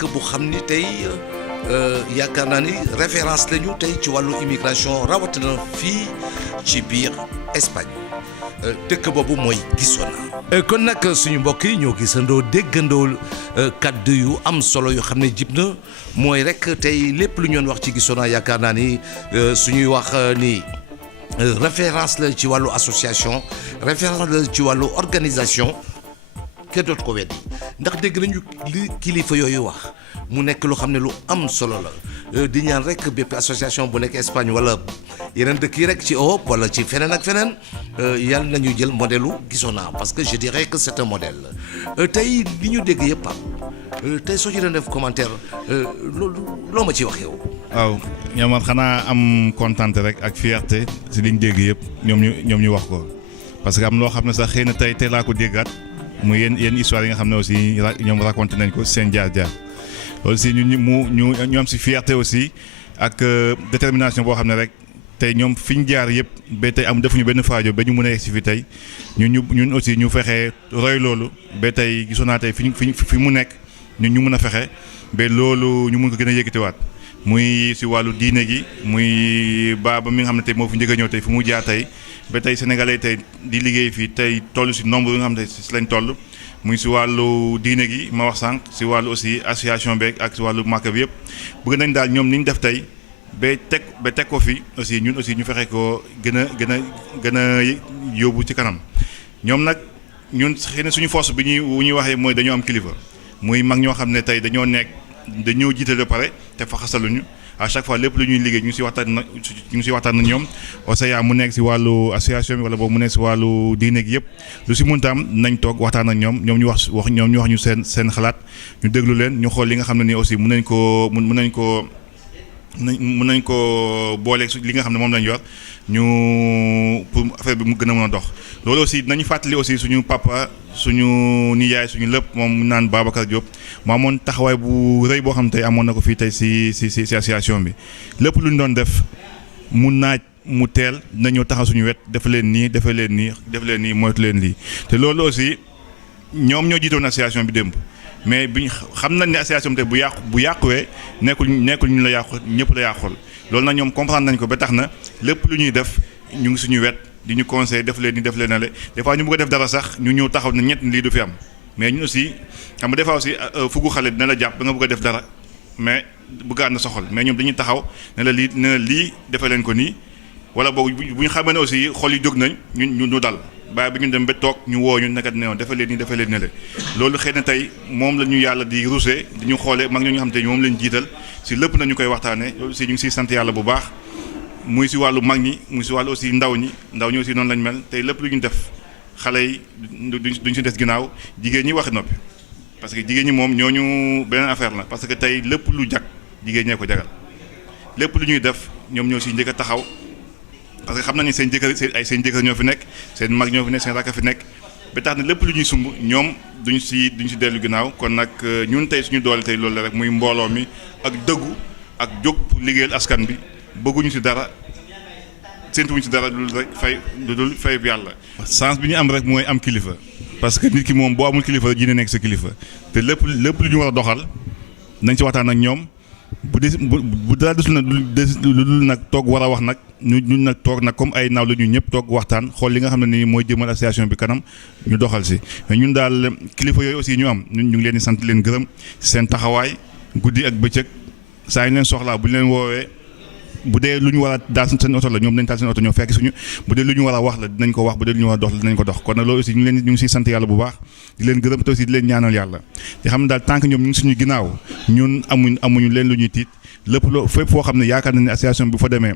dëkk bu xam ni tey yaakaar naa ni référence lañu tey ci wàllu immigration rawatina fii ci biir Espagne dëkk boobu mooy Guissona. kon nag suñu mbokk yi ñoo gisandoo déggandoo kaddu yu am solo yoo xam ne jib na mooy rek tey lépp lu ñu wax ci Guissona yaakaar naa ni suñuy wax ni référence la ci wàllu association référence la ci wàllu organisation kenn dootu ko weddi ndax dégg nañu li kilifa yooyu wax mu nekk lu xam ne lu am solo la di ñaan rek bépp association bu nekk Espagne wala yeneen dëkk yi rek ci Europe wala ci feneen ak feneen yàlla nañu jël modèle u Guissona parce que je dirais que c'est un modèle tey li ñu dégg yëpp tey soo ci doon def commentaire loolu loo ma ci wax yow. waaw Yamar xanaa am kontaan rek ak fierté si liñ dégg yëpp ñoom ñu wax ko parce que am loo xam ne sax xëy na tey laa ko déggaat mu yenn histoire yi nga xam ne aussi ñoom raconté nañ ko seen jaar-jaar loolu aussi ñu am si fierté aussi ak détermination boo xam ne rek tey ñoom fi ñu jaar yëpp ba tey defuñu benn faajo ba ñu mën a yegg si fi tey ñun aussi ñu fexe roy loolu ba tey Guissona tey fi mu nekk ñu mën a fexe ba loolu ñu mun ko gën a yëkkatiwaat muy si wàllu diine gi muy baaba mi nga xam ne tey moo fi njëkk a ñëw tey fi mu jaar tey ba tey sénégalais tey di liggéey fii tey toll si nombre yi nga xam ne si lañ toll muy si wàllu diine gi ma wax sànq si wàllu aussi association beeg ak si wàllu marque bi yëpp bëgg nañ daal ñoom ni ñu def tey ba teg ko fi aussi ñun aussi ñu fexe ko gën a yóbbu ci kanam ñoom nag ñun xëy na suñu force bi ñuy waxee mooy dañoo am kilifa muy mag ñoo xam ne tey dañoo jiital ba pare te fa xasaluñu à chaque fois lépp lu ñuy liggéey ñu ngi si waxtaan na ñoom Osea mu nekk si wàllu association bi wala boobu mu nekk si wàllu diine gi yëpp lu si mënta am nañ toog waxtaan ak ñoom ñu wax ñu seen xalaat ñu déglu leen ñu xool li nga xam ne nii aussi mën nañ ko booleeg li nga xam ne moom lañ yor ñu pour affaire bi mu gën a mën a dox loolu aussi nañu fàttali aussi suñu papa suñu nijaay suñu lépp moom mu naan Babacar Diop mu amoon taxawaay bu rëy boo xam ne tey amoon na ko fii tey si association bi lépp lu ñu doon def mu naaj mu teel nañoo taxaw suñu wet def leen nii moytu leen lii te loolu aussi ñoom ñoo jiitoon association bi démb mais biñ xam nañ ne association bi tey bu yàquwee nekkul ñu la yàqu ñëpp la yàqul loolu nag ñoom comprendre nañ ko ba tax na lépp lu ñuy def ñu ngi suñu wet di ñu conseil def leen na le des fois ñu bëgg a def dara sax ñu ñëw taxaw ne ñett lii du fi am mais ñun aussi xam nga des fois aussi fugu xale dina la jàpp da nga bëgg a def dara mais bëggaat na soxal mais ñoom dañuy taxaw ne la lii defee leen ko nii wala boog bu ñu xamee ne aussi xol yi jóg nañ ñu dal bàyyi bi ñu dem ba toog ñu woo ñu nekkat ne woon defee leen ne le loolu xëy na tey moom la ñu yàlla di rusé di ñu xoolee mag ñoo ñu xam te moom lañ jiital si lépp na ñu koy waxtaanee loolu aussi ñu ngi siy sant yàlla bu baax muy si wàllu mag ñi muy si wàllu aussi ndaw ñi aussi noonu lañ mel tey lépp lu ñu def xale yi duñ si des ginnaaw jigéen ñi waxi noppi parce que jigéen ñi moom ñooñu beneen affaire la parce que tey lépp lu jag jigéen ñee ko jagal lépp lu ñuy def ñoom ñoo si njëkk a taxaw parce que xam nañu seen jëkkër ñoo fi nekk seen mag ñoo fi nekk seen rakk fi nekk ba tax na lépp lu ñuy sumb ñoom duñ si dellu ginnaaw kon nag ñun tey suñu doole tey loolu la rek muy mbooloo mi ak dëggu ak jóg pour liggéeyal askan bi bëgguñu si dara séntuwuñu si dara lu dul fay yàlla. sens bi ñu am rek mooy am kilifa parce que nit ki moom boo amul kilifa ji ne nekk sa kilifa te lépp lu ñu war a doxal nañ si waxtaan ak ñoom bu dara desul nag lu dul nag toog war a wax nag ñu nag toog nag comme ay naaw la ñu ñëpp toog waxtaan xool li nga xam ne nii mooy jëmal association bi kanam ñu doxal si mais ñun daal kilifa yooyu aussi ñu am ñu ngi leen di sant leen gërëm seen taxawaay guddi ak bëccëg saa ñu leen soxlaa bu ñu leen woowee bu dee lu ñu war a daal seen oto la ñoom dañ taal seen oto ñoo fekk suñu bu dee lu ñu war a wax la dinañ ko wax bu dee lu ñu war a dox la dinañ ko dox kon nag loolu aussi ñu ngi siy sant yàlla bu baax di leen gërëm te aussi di leen ñaanal yàlla di xam ne daal tant que ñoom ñu ngi suñu ginnaaw ñun amuñu leen lu ñuy tiit lépp loo fépp foo xam ne yaakaar na ne association bi fa demee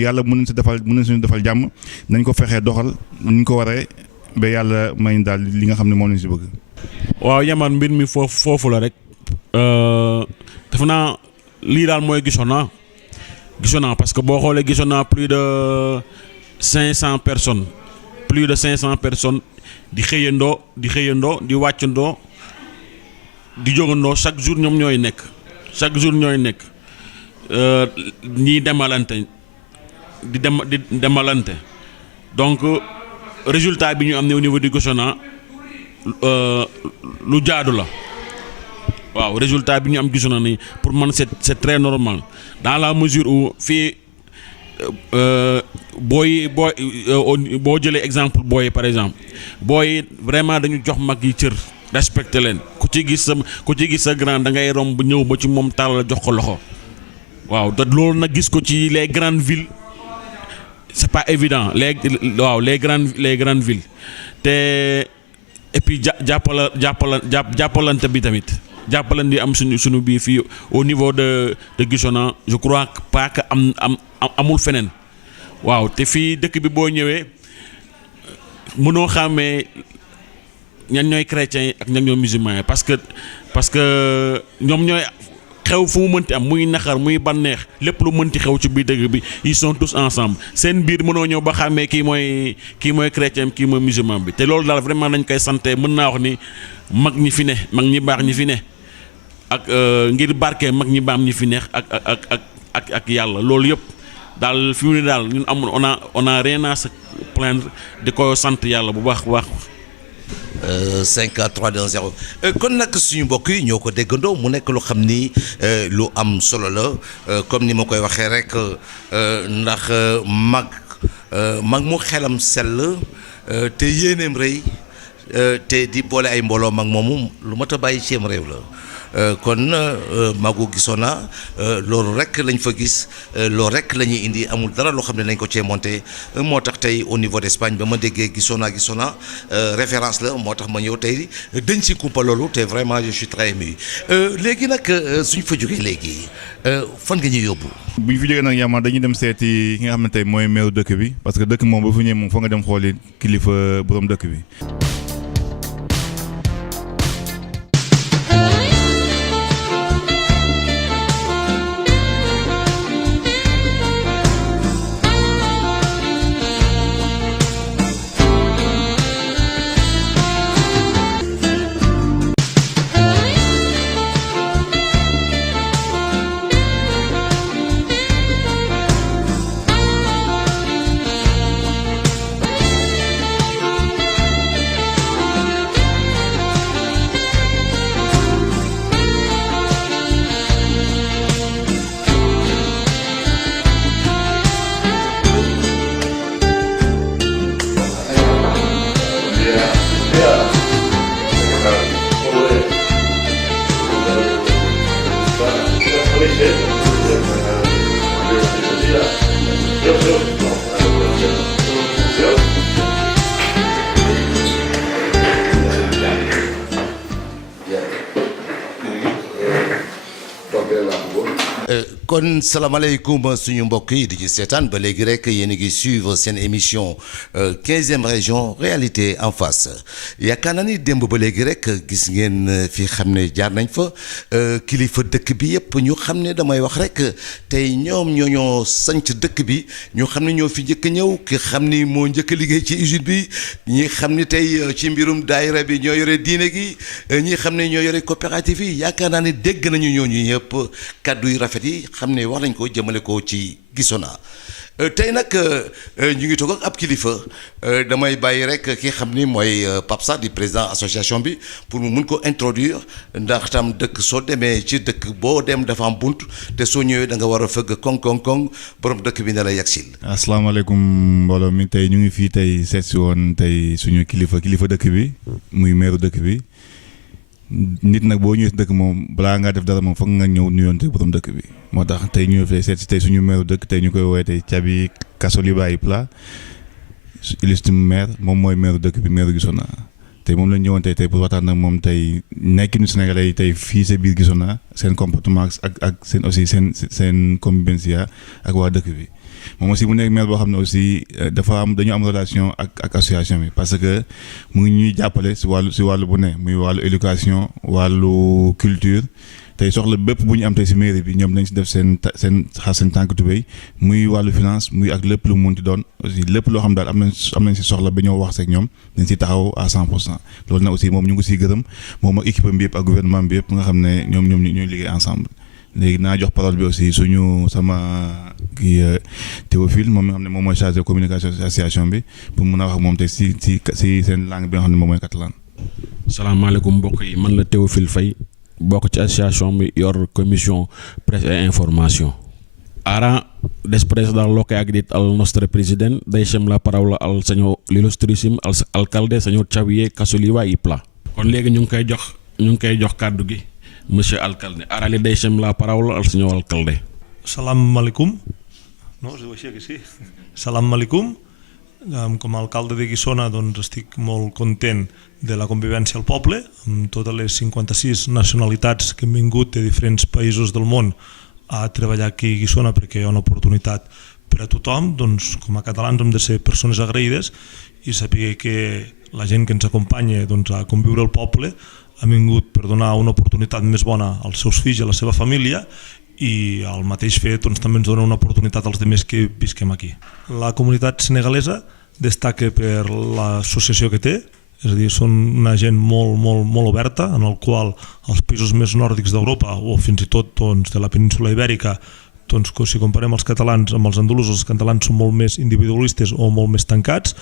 yàlla mën nañ suñu defal jàmm nañ ko fexee doxal ñu ko waree ba yàlla may daal li nga xam ne moom lañ si bëgg. waaw Yamar mbir mi foofu la rek defe naa lii daal mooy Guissona parce que boo xoolee Guissona plus de 500 personnes di xëyandoo di wàccandoo di jógandoo chaque jour ñooy nekk ñiy demalante di demalante donc résultat bi ñu am ne au niveau du Guissona lu jaadu la waaw résultat bi ñu am Guissona nii pour man c'est très normal dans la mesure où fii boo jëlee exemple booy par exemple booy vraiment dañu jox mag yi cër respecté leen ku ci gis sa grand da ngay romb ñëw ba ci moom tàllal jox ko loxo waaw te loolu nag gis ko ci les grandes villes c'est pas évident les grandes villes te et puis jàppalante bi tamit jàppalante bi am suñu bii fii au niveau de Guissona je crois pas que amul feneen waaw te fii dëkk bi boo ñëwee mënoo xàmmee ñan ñooy chrétiens yi ak ñan ñooy musulmans yi parce que ñoom ñooy xew fu mu mënti am muy naxar muy bànneex lépp lu mënti xew ci biir dëkk bi ils sont tous ensemble seen biir mënoo ñëw ba xàmmee kii mooy chrétien kii mooy musulman bi te loolu daal vraiment nañ koy santé mën naa wax ni mag ñi fi ne mag ñi baax ñi fi ne ak ngir barke mag ñi baam ñi fi neex ak yàlla loolu yëpp daal fi mu ne daal ñun amul on a rien à se plaindre di ko sant yàlla bu baax 5 à 3 2 0 kon nag suñu mbokk yi ñoo ko déggandoo mu nekk lu xam ni lu am solo la comme ni ma koy waxee rek ndax mag mu xelam sell te yéeneem rëy te di boole ay mbooloo mag moomu lu mat a bàyyi ceem réew la. kon magu Guissona loolu rek lañ fa gis loolu rek la ñuy indi amul dara loo xam ne nañ ko cee monté moo tax tey au niveau d'Espagne ba ma déggee Guissona référence la moo tax ma ñëw tey dañ si kumpa loolu te vraiment je suis très ému léegi nag suñ fa jógee léegi fan nga ñuy yóbbu. bu ñu fi jógee nag Yamar dañuy dem seeti ki nga xam ne tey mooy meeru dëkk bi parce que dëkk moom ba fu ñëwee moom foo nga dem xooli kilifa borom dëkk bi. kon salaamaaleykum suñu mbokk yi di ci seetaan ba léegi rek yéen a ngi suivre seen émission 15e région réalité en face yaakaar naa ni démb ba léegi rek gis ngeen fi xam ne jaar nañ fa kilifa dëkk bi yëpp ñu xam ne damay wax rek tey ñoom ñoo sanc dëkk bi ñu xam ne ñoo fi njëkk a ñëw ki xam ni moo njëkk a liggéey ci usine bi ñi xam ni tey ci mbirum daayira bi ñoo yore diine gi ñi xam ne ñoo yore coopérative yi yaakaar naa ne dégg nañu ñooñu ñëpp kaddu yu rafet yi xam ne wax nañ ko jëmale ko ci Guissona tey nag ñu ngi toog ak ab kilifa damay bàyyi rek ki xam ni mooy Pape Sarr di président association bi pour mu mun ko introduire ndax tam dëkk soo demee ci dëkk boo dem dafa am bunt te soo ñëwee da nga war a fëgg koŋ borom dëkk bi ne la yegsil. asalaamaaleykum mbooloo mi tey ñu ngi fii tey seet si woon tey suñu kilifa dëkk bi muy meeru dëkk bi. nit nag boo ñëwee si dëkk moom balaa ngaa def dara moom foog nga ñëw nuyoonte borom dëkk bi moo tax tey ñu fay seet si tey suñu meeru dëkk tey ñu koy woowee tey Cabi Kasolibayi Pla illustre maire moom mooy meeru dëkk bi meeru Guissona tey moom la ñu ñëwoon tey pour waxtaan nag moom tey nekkinu Sénégalais yi tey fii sa biir Guissona seen comportement ak seen aussi seen convivencia ak waa dëkk bi moom aussi mu nekk maire boo xam ne aussi dañu am relation ak association bi parce que mu ngi ñuy jàppale si wàllu bu ne muy wàllu éducation wàllu culture tey soxla bépp bu ñu am tey si mairie bi ñoom nañ si def seen tànk tubéy muy wàllu finance muy ak lépp lu mu munti doon aussi lépp loo xam daal am nañ si soxla ba ñoo wax seeg ñoom dañ si taxaw à 100% loolu nag aussi moom ñu ngi siy gërëm moom ak équipe bi yëpp ak gouvernement bi yëpp nga xam ne ñoom ñooy liggéey ensemble. léegi naa jox parole bi aussi sama kii Théophile moom nga xam ne moom mooy chargé de communication association bi pour mun a wax ak moom tey si seen langue bi nga xam ne moom mooy catalan. salaamaaleykum mbokk yi man la Théophile Faye bokk ci association bi yor commission presse et information. Ara després del lo que ha dit el nostre president, deixem la paraula al senyor l'il·lustríssim alcalde senyor Xavier Casoliva i Pla. Kon léegi ñu ngi koy jox kàddu gi monsieur alcalde. Ara li deixem la paraula al senyor alcalde. Salam alaikum. No, es diu així que sí. Salam alaikum. Com a alcalde de Guissona doncs estic molt content de la convivència al poble, amb totes les 56 nacionalitats que han vingut de diferents països del món a treballar aquí a Guissona, perquè hi ha una oportunitat per a tothom. Doncs, com a catalans hem de ser persones agraïdes i saber que la gent que ens acompanya a conviure al poble ha vingut per donar una oportunitat més bona als seus fills i a la seva família, i al mateix fet també ens dona una oportunitat als altres que visquem aquí. La comunitat senegalesa destaca per l'associació que té, és a dir, són una gent molt oberta, en el qual els països més nòrdics d'Europa o fins i tot de la península ibèrica, si comparem els catalans amb els andalusos, els catalans són molt més individualistes o molt més tancats,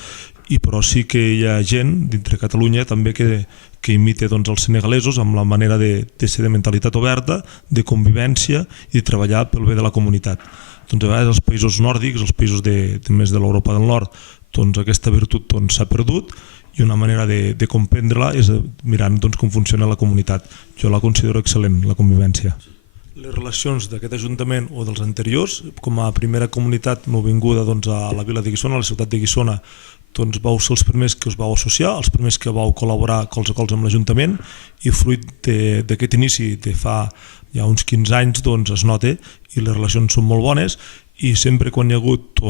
però sí que hi ha gent dintre Catalunya també que imita els senegalesos amb la manera de ser de mentalitat oberta, de convivència i de treballar pel bé de la comunitat. A vegades els països nòrdics, els països més de l'Europa del Nord, aquesta virtut s'ha perdut, i una manera de comprendre-la és mirant com funciona la comunitat. Jo la considero excel·lent, la convivència. Les relacions d'aquest ajuntament o dels anteriors, com a primera comunitat nouvinguda a la vila de Guissona, a la ciutat de Guissona, vau ser els primers que us vau associar, els primers que vau col·laborar colze a colze amb l'Ajuntament, i fruit d'aquest inici de fa ja uns 15 anys es nota i les relacions són molt bones, i sempre quan hi ha hagut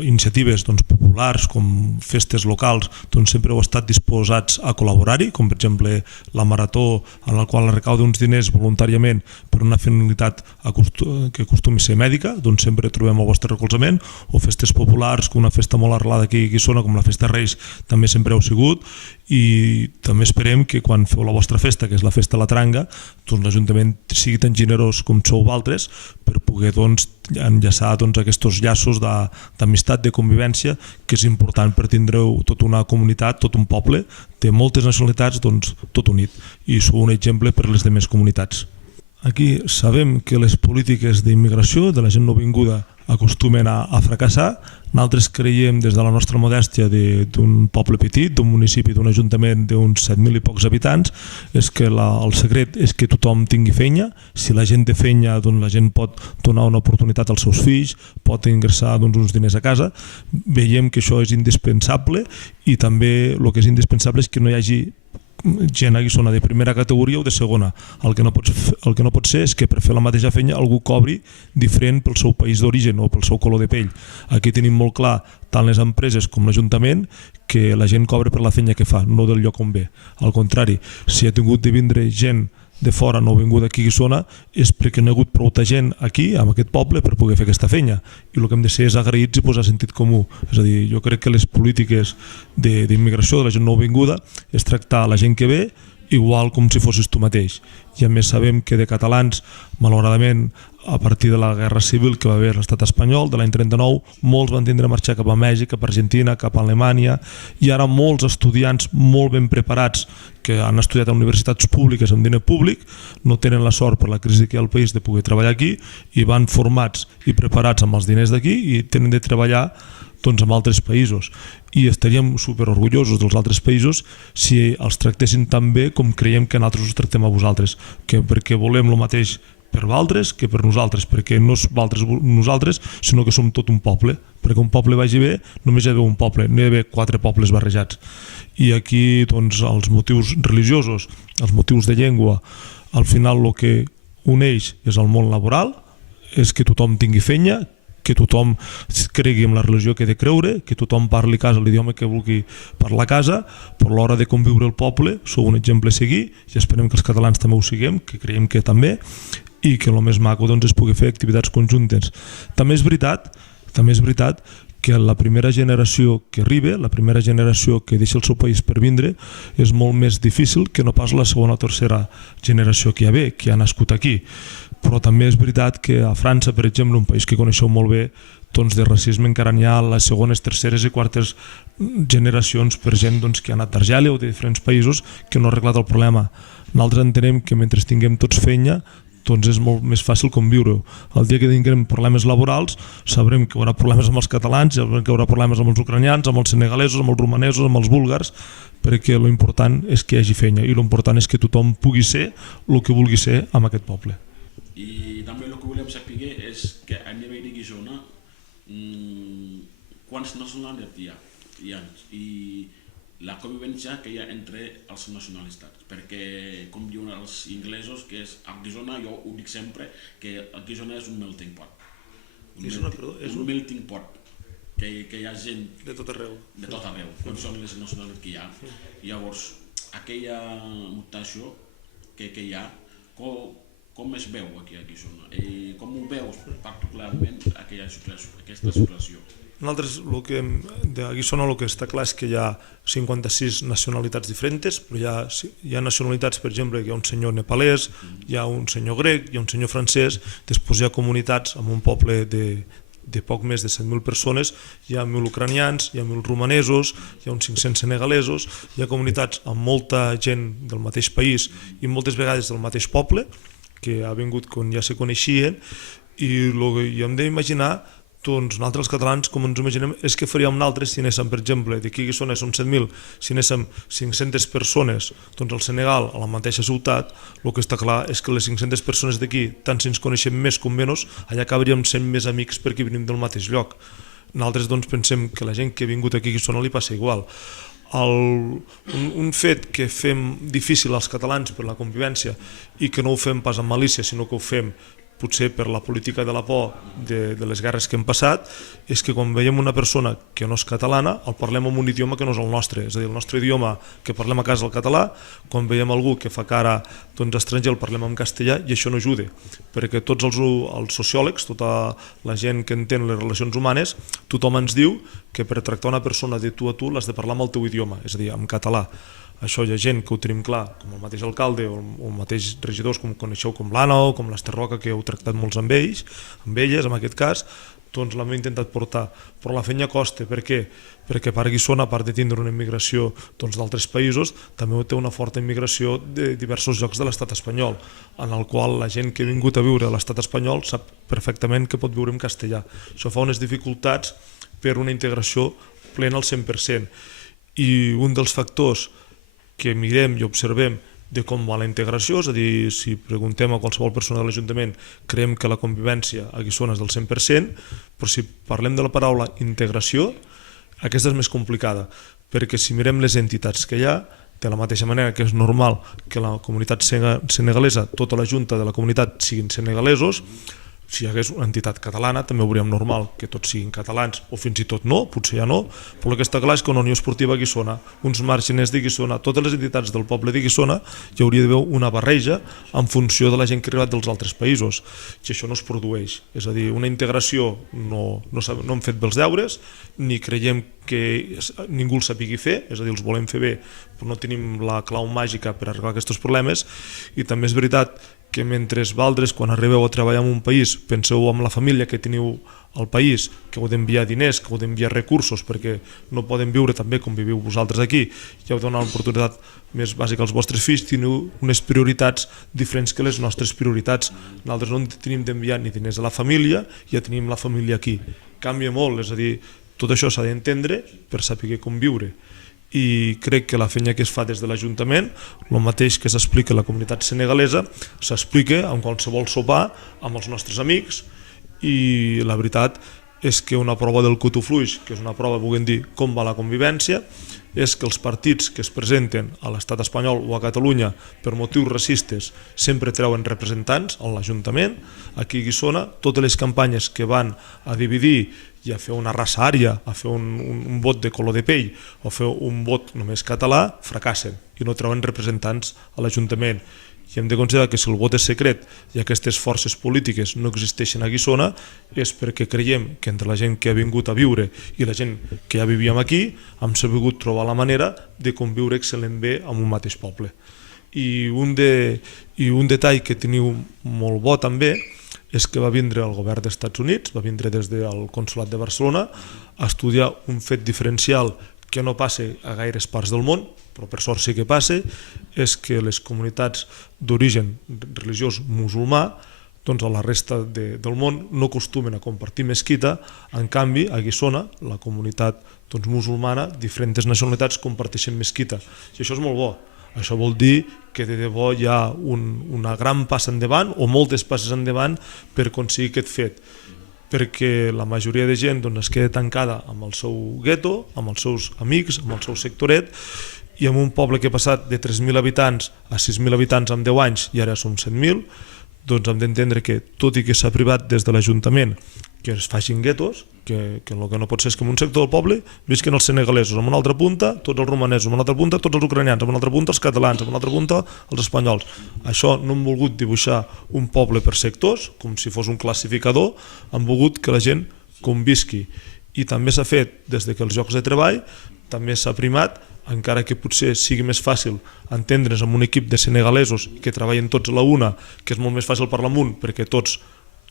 iniciatives populars com festes locals sempre heu estat disposats a col·laborar-hi, com per exemple la marató en la qual es recauda uns diners voluntàriament per una finalitat que acostumi a ser mèdica, sempre trobem el vostre recolzament, o festes populars com una festa molt arrelada aquí a Guissona com la Festa Reis també sempre heu sigut, i també esperem que quan feu la vostra festa, que és la Festa La Tranga, l'Ajuntament sigui tan generós com sou vosaltres per poder enllaçar aquests llaços d'amistat, de convivència, que és important per tindre tota una comunitat, tot un poble de moltes nacionalitats tot unit, i sou un exemple per les altres comunitats. Aquí sabem que les polítiques d'immigració de la gent nouvinguda acostumen a fracassar. Nosaltres creiem des de la nostra modèstia d'un poble petit, d'un municipi, d'un ajuntament d'uns 7.000 i pocs habitants, és que el secret és que tothom tingui feina. Si la gent té feina, la gent pot donar una oportunitat als seus fills, pot ingressar uns diners a casa. Veiem que això és indispensable, i també el que és indispensable és que no hi hagi gent a Guissona de primera categoria o de segona. El que no pot ser és que per fer la mateixa feina algú cobri diferent pel seu país d'origen o pel seu color de pell. Aquí tenim molt clar, tant les empreses com l'Ajuntament, que la gent cobra per la feina que fa, no del lloc on ve. Al contrari, si ha tingut de vindre gent de fora nouvinguda aquí a Guissona és perquè no hi ha hagut prou gent aquí, en aquest poble, per poder fer aquesta feina, i el que hem de ser és agraïts i posar sentit comú. És a dir, jo crec que les polítiques d'immigració de la gent nouvinguda és tractar la gent que ve igual com si fossis tu mateix. I a més sabem que de catalans, malauradament, a partir de la guerra civil que va haver a l'estat espanyol de l'any 39, molts van tindre a marxar cap a Mèxic, cap a Argentina, cap a Alemanya, i ara molts estudiants molt ben preparats que han estudiat a universitats públiques amb diner públic no tenen la sort per la crisi que hi ha al país de poder treballar aquí, i van formats i preparats amb els diners d'aquí i tenen de treballar en altres països, i estaríem superorgullosos dels altres països si els tractessin tan bé com creiem que nosaltres us tractem a vosaltres, perquè volem el mateix per vosaltres que per nosaltres, perquè no és nosaltres, sinó que som tot un poble. Perquè un poble vagi bé només hi ha d'haver un poble, no hi ha d'haver 4 pobles barrejats. I aquí els motius religiosos, els motius de llengua, al final el que uneix és el món laboral, és que tothom tingui feina, que tothom cregui en la religió que ha de creure, que tothom parli a casa l'idioma que vulgui parlar a casa, però a l'hora de conviure al poble sou un exemple a seguir, i esperem que els catalans també ho siguem, que creiem que també, i que el més maco és poder fer activitats conjuntes. També és veritat que la primera generació que arriba, la primera generació que deixa el seu país per vindre, és molt més difícil que no pas la segona o tercera generació que ja ve, que ha nascut aquí. Però també és veritat que a França, per exemple, un país que coneixeu molt bé, doncs de racisme encara n'hi ha a les segones, terceres i quartes generacions per gent que ha anat d'Argèlia o de diferents països que no ha arreglat el problema. Nosaltres entenem que mentre tinguem tots feina doncs és molt més fàcil conviure-ho. El dia que tinguem problemes laborals sabrem que hi haurà problemes amb els catalans, sabrem que hi haurà problemes amb els ucranians, amb els senegalesos, amb els romanesos, amb els búlgars, perquè l'important és que hi hagi feina i l'important és que tothom pugui ser el que vulgui ser amb aquest poble. I també el que volem saber és que a nivell de Guissona quants nacionalitats hi ha i la convivència que hi ha entre els nacionalistes, perquè com diuen els inglesos que és a Guissona, jo ho dic sempre que a Guissona és un melting pot, un melting pot, que hi ha gent de tot arreu, quan són les nacionalitats que hi ha. Llavors aquella mutació que hi ha, com es veu aquí a Guissona i com ho veus particularment aquesta situació? Nosaltres, a Guissona el que està clar és que hi ha 56 nacionalitats diferents, però hi ha nacionalitats, per exemple, hi ha un senyor nepalès, hi ha un senyor grec, hi ha un senyor francès, després hi ha comunitats amb un poble de poc més de 100.000 persones, hi ha 1.000 ucranians, hi ha 1.000 romanesos, hi ha uns 500 senegalesos, hi ha comunitats amb molta gent del mateix país i moltes vegades del mateix poble, que ha vingut quan ja se coneixien, i el que hem d'imaginar, doncs nosaltres els catalans, com ens imaginem, és que faríem nosaltres si anéssim, per exemple, d'aquí a Guissona som 7.000, si anéssim 500 persones doncs al Senegal, a la mateixa ciutat, el que està clar és que les 500 persones d'aquí, tant si ens coneixem més com menys, allà acabaríem sent més amics perquè venim del mateix lloc. Nosaltres doncs pensem que la gent que ha vingut aquí a Guissona li passa igual. Un fet que fem difícil als catalans per la convivència i que no ho fem pas amb malícia, sinó que ho fem potser per la política de la por de les guerres que hem passat, és que quan veiem una persona que no és catalana, el parlem en un idioma que no és el nostre, és a dir, el nostre idioma que parlem a casa el català, quan veiem algú que fa cara estranger el parlem en castellà i això no ajuda, perquè tots els sociòlegs, tota la gent que entén les relacions humanes, tothom ens diu que per tractar una persona de tu a tu l'has de parlar amb el teu idioma, és a dir, en català. Això hi ha gent que ho tenim clar, com el mateix alcalde o el mateix regidors, com coneixeu, com l'Anna o com l'Ester Roca, que heu tractat molts amb ells, amb elles, en aquest cas, doncs l'hem intentat portar. Però la feina costa, per què? Perquè a Guissona, a part de tindre una immigració d'altres països, també té una forta immigració de diversos llocs de l'estat espanyol, en el qual la gent que ha vingut a viure a l'estat espanyol sap perfectament que pot viure en castellà. Això fa unes dificultats per una integració plena al 100%. I un dels factors que mirem i observem de com va la integració, és a dir, si preguntem a qualsevol persona de l'Ajuntament, creiem que la convivència a Guissona és del 100%, però si parlem de la paraula integració, aquesta és més complicada, perquè si mirem les entitats que hi ha, de la mateixa manera que és normal que la comunitat senegalesa, tota la junta de la comunitat siguin senegalesos, si hi hagués una entitat catalana també hauríem normal que tots siguin catalans o fins i tot no, potser ja no, però el que està clar és que una Unió Esportiva a Guissona, uns màrgines de Guissona, totes les entitats del poble de Guissona, hi hauria d'haver una barreja en funció de la gent que ha arribat dels altres països, i això no es produeix. És a dir, una integració no hem fet bé els deures, ni creiem que ningú el sapigui fer, és a dir, els volem fer bé, però no tenim la clau màgica per arreglar aquests problemes, i també és veritat que mentre vosaltres, quan arribeu a treballar en un país, penseu en la família que teniu al país, que heu d'enviar diners, que heu d'enviar recursos, perquè no poden viure també com viviu vosaltres aquí, i heu de donar una oportunitat més bàsica als vostres fills, teniu unes prioritats diferents que les nostres prioritats. Nosaltres no tenim d'enviar ni diners a la família, ja tenim la família aquí. Canvia molt, és a dir, tot això s'ha d'entendre per saber conviure. I crec que la feina que es fa des de l'Ajuntament, el mateix que s'explica a la comunitat senegalesa, s'explica en qualsevol sopar amb els nostres amics, i la veritat és que una prova del cotofluix, que és una prova, vulguem dir, com va la convivència, és que els partits que es presenten a l'estat espanyol o a Catalunya per motius racistes sempre treuen representants a l'Ajuntament. Aquí a Guissona, totes les campanyes que van a dividir i a fer una raça ària, a fer un vot de color de pell o fer un vot només català, fracassen i no treuen representants a l'Ajuntament. I hem de considerar que si el vot és secret i aquestes forces polítiques no existeixen a Guissona és perquè creiem que entre la gent que ha vingut a viure i la gent que ja vivíem aquí hem sabut trobar la manera de conviure excel·lent bé en un mateix poble. I un detall que teniu molt bo també és que va vindre el govern dels Estats Units, va vindre des del Consolat de Barcelona a estudiar un fet diferencial que no passa a gaires parts del món, però per sort sí que passa, és que les comunitats d'origen religiós musulmà, doncs a la resta del món no acostumen a compartir mesquita, en canvi a Guissona, la comunitat musulmana, diferents nacionalitats comparteixen mesquita, i això és molt bo. Això vol dir que de debò hi ha una gran passa endavant o moltes passes endavant per aconseguir aquest fet, perquè la majoria de gent es queda tancada amb el seu gueto, amb els seus amics, amb el seu sectoret, i en un poble que ha passat de 3.000 habitants a 6.000 habitants en 10 anys i ara som 100.000, doncs hem d'entendre que, tot i que s'ha privat des de l'Ajuntament que es facin guetos, que el que no pot ser és que en un sector del poble visquen els senegalesos en una altra punta, tots els romanesos en una altra punta, tots els ucranians en una altra punta, els catalans en una altra punta, els espanyols. Això no hem volgut dibuixar un poble per sectors, com si fos un classificador, hem volgut que la gent convisqui. I també s'ha fet, des que els llocs de treball, també s'ha primat, encara que potser sigui més fàcil entendre's amb un equip de senegalesos que treballen tots a la una, que és molt més fàcil parlar amunt perquè tots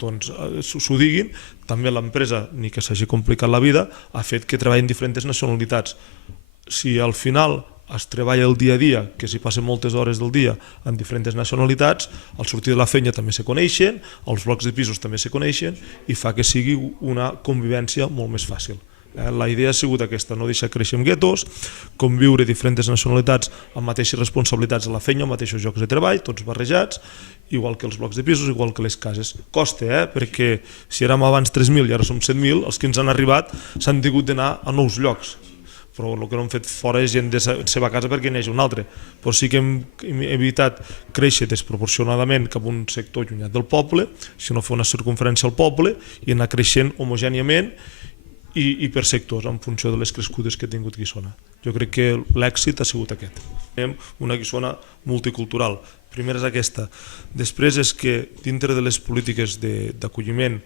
s'ho diguin, també l'empresa, ni que s'hagi complicat la vida, ha fet que treballen diferents nacionalitats. Si al final es treballa el dia a dia, que s'hi passen moltes hores del dia en diferents nacionalitats, al sortir de la feina també se coneixen, els blocs de pisos també se coneixen i fa que sigui una convivència molt més fàcil. La idea ha sigut aquesta, no deixar créixer en guetos, conviure diferents nacionalitats amb mateixes responsabilitats a la feina, amb mateixos llocs de treball, tots barrejats, igual que els blocs de pisos, igual que les cases. Costa, perquè si érem abans 3.000 i ara som 7.000, els que ens han arribat s'han tingut d'anar a nous llocs. Però el que no hem fet fora és gent de la seva casa perquè n'hi hagi un altre. Però sí que hem evitat créixer desproporcionadament cap a un sector allunyat del poble, sinó fer una circunferència al poble i anar creixent homogèniament i per sectors, en funció de les crescudes que ha tingut Guissona. Jo crec que l'èxit ha sigut aquest. Tenim una Guissona multicultural. Primera és aquesta. Després és que dintre de les polítiques d'acolliment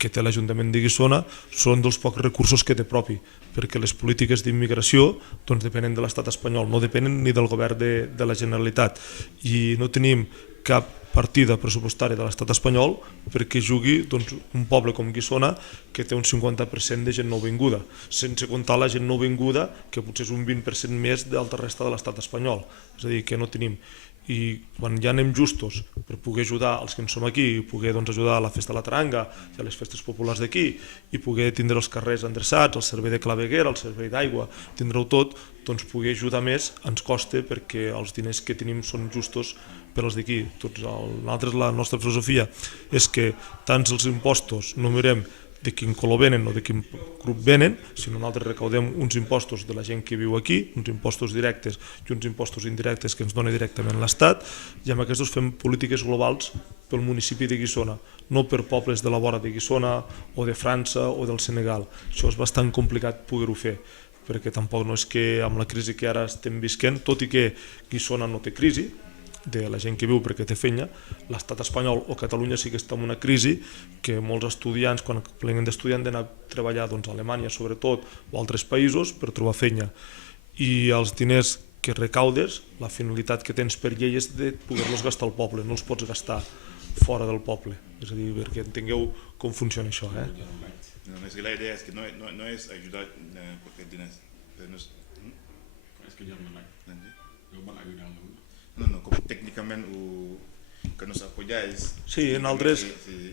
que té l'Ajuntament de Guissona són dels pocs recursos que té propi, perquè les polítiques d'immigració depenen de l'estat espanyol, no depenen ni del govern de la Generalitat, i no tenim cap partida pressupostària de l'estat espanyol perquè jugui un poble com Guissona, que té un 50% de gent nouvinguda, sense comptar la gent nouvinguda, que potser és un 20% més de la resta de l'estat espanyol. És a dir, que no tenim. I quan ja anem justos per poder ajudar els que en som aquí, i poder ajudar a la festa de la taranga i a les festes populars d'aquí, i poder tindre els carrers endreçats, el servei de claveguera, el servei d'aigua, tindre-ho tot, doncs poder ajudar més ens costa perquè els diners que tenim són justos per als d'aquí. Nosaltres, la nostra filosofia és que tant els impostos no mirem de quin color venen o de quin grup venen, sinó nosaltres recaudem uns impostos de la gent que viu aquí, uns impostos directes i uns impostos indirectes que ens dona directament l'Estat, i amb aquests fem polítiques globals pel municipi de Guissona, no per pobles de la vora de Guissona o de França o del Senegal. Això és bastant complicat poder-ho fer, perquè tampoc no és que amb la crisi que ara estem visquent, tot i que Guissona no té crisi, de la gent que viu perquè té feina, l'estat espanyol o Catalunya sí que està en una crisi que molts estudiants, quan pleguen d'estudiar, han d'anar a treballar a Alemanya sobretot o altres països per trobar feina. I els diners que recaudes, la finalitat que tens per llei és de poder-los gastar al poble, no els pots gastar fora del poble. És a dir, perquè entengueu com funciona això. No, es que la idea es que no es ayudar porque tienes... Es que yo van a ayudar. No, com tècnicament que nos apoyáis. Sí, en altres,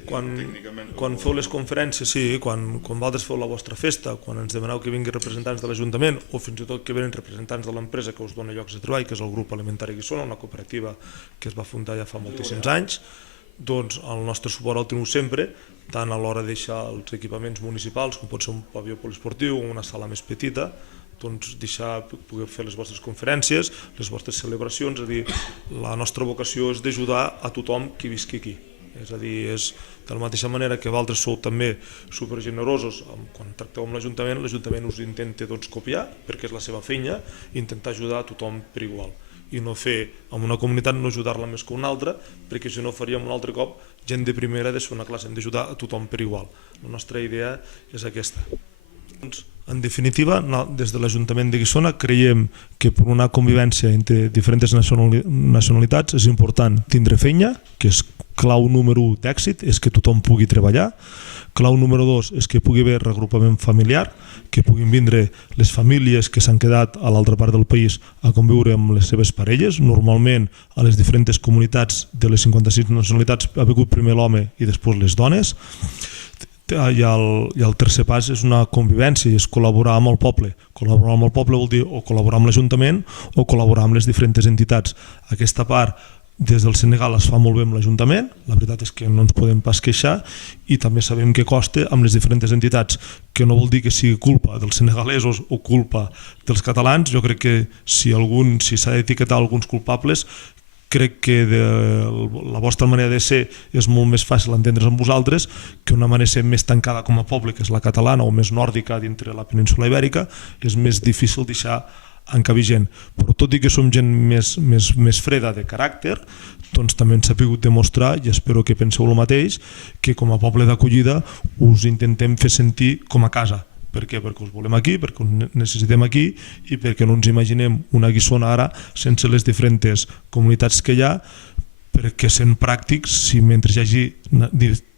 quan feu les conferències, sí, quan vosaltres feu la vostra festa, quan ens demaneu que vinguin representants de l'Ajuntament o fins i tot que venen representants de l'empresa que us dona llocs de treball, que és el Grup Alimentari Guissona, una cooperativa que es va fundar ja fa moltíssims anys, doncs el nostre suport el teniu sempre, tant a l'hora de deixar els equipaments municipals, com pot ser un pavió poliesportiu o una sala més petita, doncs deixar poder fer les vostres conferències, les vostres celebracions. És a dir, la nostra vocació és d'ajudar a tothom qui visqui aquí. És a dir, és de la mateixa manera que vosaltres sou també supergenerosos quan tracteu amb l'Ajuntament, l'Ajuntament us intenta copiar, perquè és la seva feina, intentar ajudar a tothom per igual. I no fer amb una comunitat, no ajudar-la més que una altra, perquè si no faríem un altre cop gent de primera de segona classe, hem d'ajudar a tothom per igual. La nostra idea és aquesta. En definitiva, des de l'Ajuntament de Guissona creiem que per una convivència entre diferents nacionalitats és important tindre feina, que és clau número 1 d'èxit és que tothom pugui treballar. Clau número 2 és que pugui haver regrupament familiar, que puguin vindre les famílies que s'han quedat a l'altra part del país a conviure amb les seves parelles. Normalment a les diferents comunitats de les 56 nacionalitats ha vingut primer l'home i després les dones. I el tercer pas és una convivència i és col·laborar amb el poble. Col·laborar amb el poble vol dir o col·laborar amb l'Ajuntament o col·laborar amb les diferents entitats. Aquesta part des del Senegal es fa molt bé amb l'Ajuntament, la veritat és que no ens podem pas queixar i també sabem que costa amb les diferents entitats, que no vol dir que sigui culpa dels senegalesos o culpa dels catalans. Jo crec que si s'ha d'etiquetar alguns culpables, crec que la vostra manera de ser és molt més fàcil entendre's amb vosaltres que una manera de ser més tancada com a poble, que és la catalana o més nòrdica dintre la península ibèrica, és més difícil deixar encabir gent. Però tot i que som gent més freda de caràcter, doncs també ens ha pogut demostrar, i espero que penseu el mateix, que com a poble d'acollida us intentem fer sentir com a casa. Per què? Perquè us volem aquí, perquè us necessitem aquí i perquè no ens imaginem una Guissona ara sense les diferents comunitats que hi ha, perquè sent pràctics, si mentre hi hagi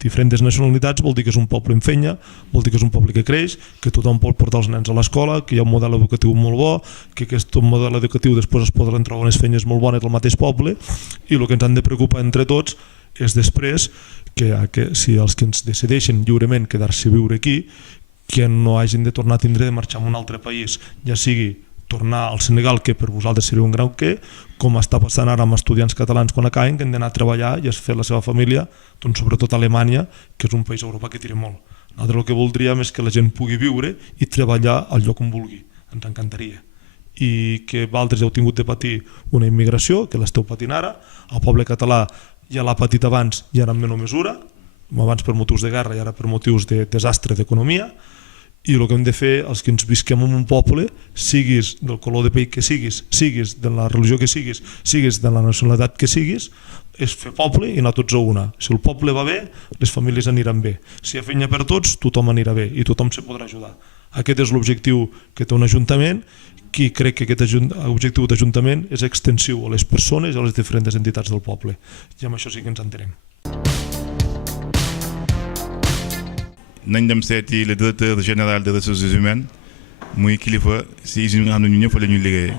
diferents nacionalitats vol dir que és un poble en fenya, vol dir que és un poble que creix, que tothom pot portar els nens a l'escola, que hi ha un model educatiu molt bo, que aquest model educatiu després es podran trobar unes feines molt bones al mateix poble, i el que ens han de preocupar entre tots és després que si els que ens decideixen lliurement quedar-se a viure aquí, que no hagin de tornar a tindre de marxar a un altre país, ja sigui tornar al Senegal, que per vosaltres seria un grau que, com està passant ara amb estudiants catalans quan acaben, que han d'anar a treballar i a fer la seva família, doncs sobretot a Alemanya, que és un país a Europa que tira molt. Nosaltres el que voldríem és que la gent pugui viure i treballar al lloc on vulgui, ens encantaria. I que vosaltres heu tingut de patir una immigració, que l'esteu patint ara, el poble català ja l'ha patit abans i ara en menor mesura, abans per motius de guerra i ara per motius de desastre d'economia, i el que hem de fer, els que ens visquem en un poble, siguis del color de pell que siguis de la religió que siguis de la nacionalitat que siguis, és fer poble i anar tots a una. Si el poble va bé, les famílies aniran bé. Si hi ha feina per tots, tothom anirà bé i tothom se podrà ajudar. Aquest és l'objectiu que té un ajuntament, i crec que aquest objectiu d'ajuntament és extensiu a les persones i a les diferents entitats del poble. I amb això sí que ens entenem. nañ dem seeti le directeur général des ressources humaines muy kilifa si usine nga xam ne ñu ñëpp fa la ñuy liggéeyee.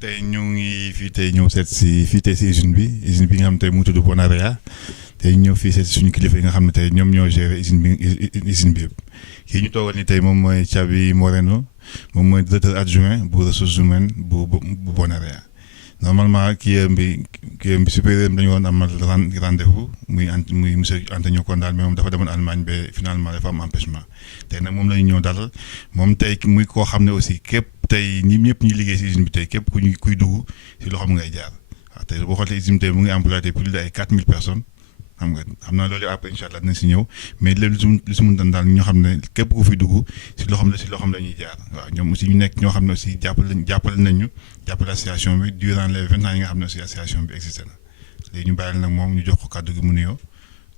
tey ñu ngi fii tey ñëw seet si fii tey si usine bi nga xam tey mu tudd Bonarea tey ñëw fii seet si suñu kilifa yi nga xam ne tey ñoom ñoo gérer usine bi yëpp kii ñu toogal ni tey moom mooy Thiaby Moreno moom mooy directeur adjoint bu ressources humaines bu Bonarea. Normalement kii bi supérieur dañu woon amal rendez-vous muy monsieur Antonio Condal mais moom dafa demoon Allemagne ba finalement dafa am empêchement tey nag moom la ñu ñëw dalal moom tey muy koo xam ne aussi képp tey ñi ñëpp ñuy liggéey si usine bi tey képp kuy dugg si loxoom ngay jaar waaw tey boo xoolee usine bi tey mu ngi employé plus de ay 4000 personnes xam naa loolu après incha allah dinañ si ñëw mais léegi lu si mun daal ñoo xam ne képp ku fi dugg si loxoom la ñuy jaar waaw ñoom aussi ñu nekk ñoo xam ne aussi jàppale nañu jàppale association bi durant les 20 ans yi nga xam ne aussi association bi existé na léegi ñu bàyyil nag moom ñu jox ko kàddu gi mu nuyoo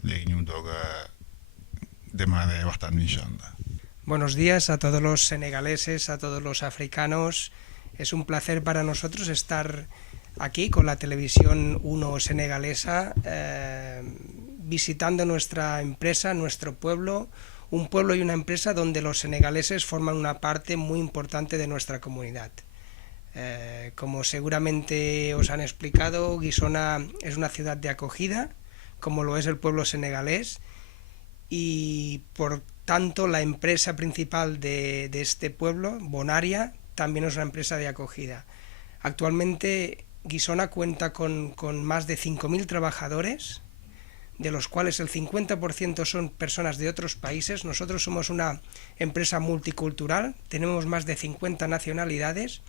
léegi ñu doog a démarrer waxtaan bi incha allah. Buenos días a todos los senegaleses, a todos los africanos. Es un placer para nosotros estar aquí con la televisión 1 senegalesa, visitando nuestra empresa, nuestro pueblo, un pueblo y una empresa donde los senegaleses forman una parte muy importante de nuestra comunidad. Como seguramente os han explicado, Guissona es una ciudad de acogida, como lo es el pueblo senegalés, y por tanto la empresa principal de este pueblo, Bonaria, también es una empresa de acogida. Actualmente Guissona cuenta con más de 5.000 trabajadores, de los cuales el 50% son personas de otros países. Nosotros somos una empresa multicultural, tenemos más de 50 nacionalidades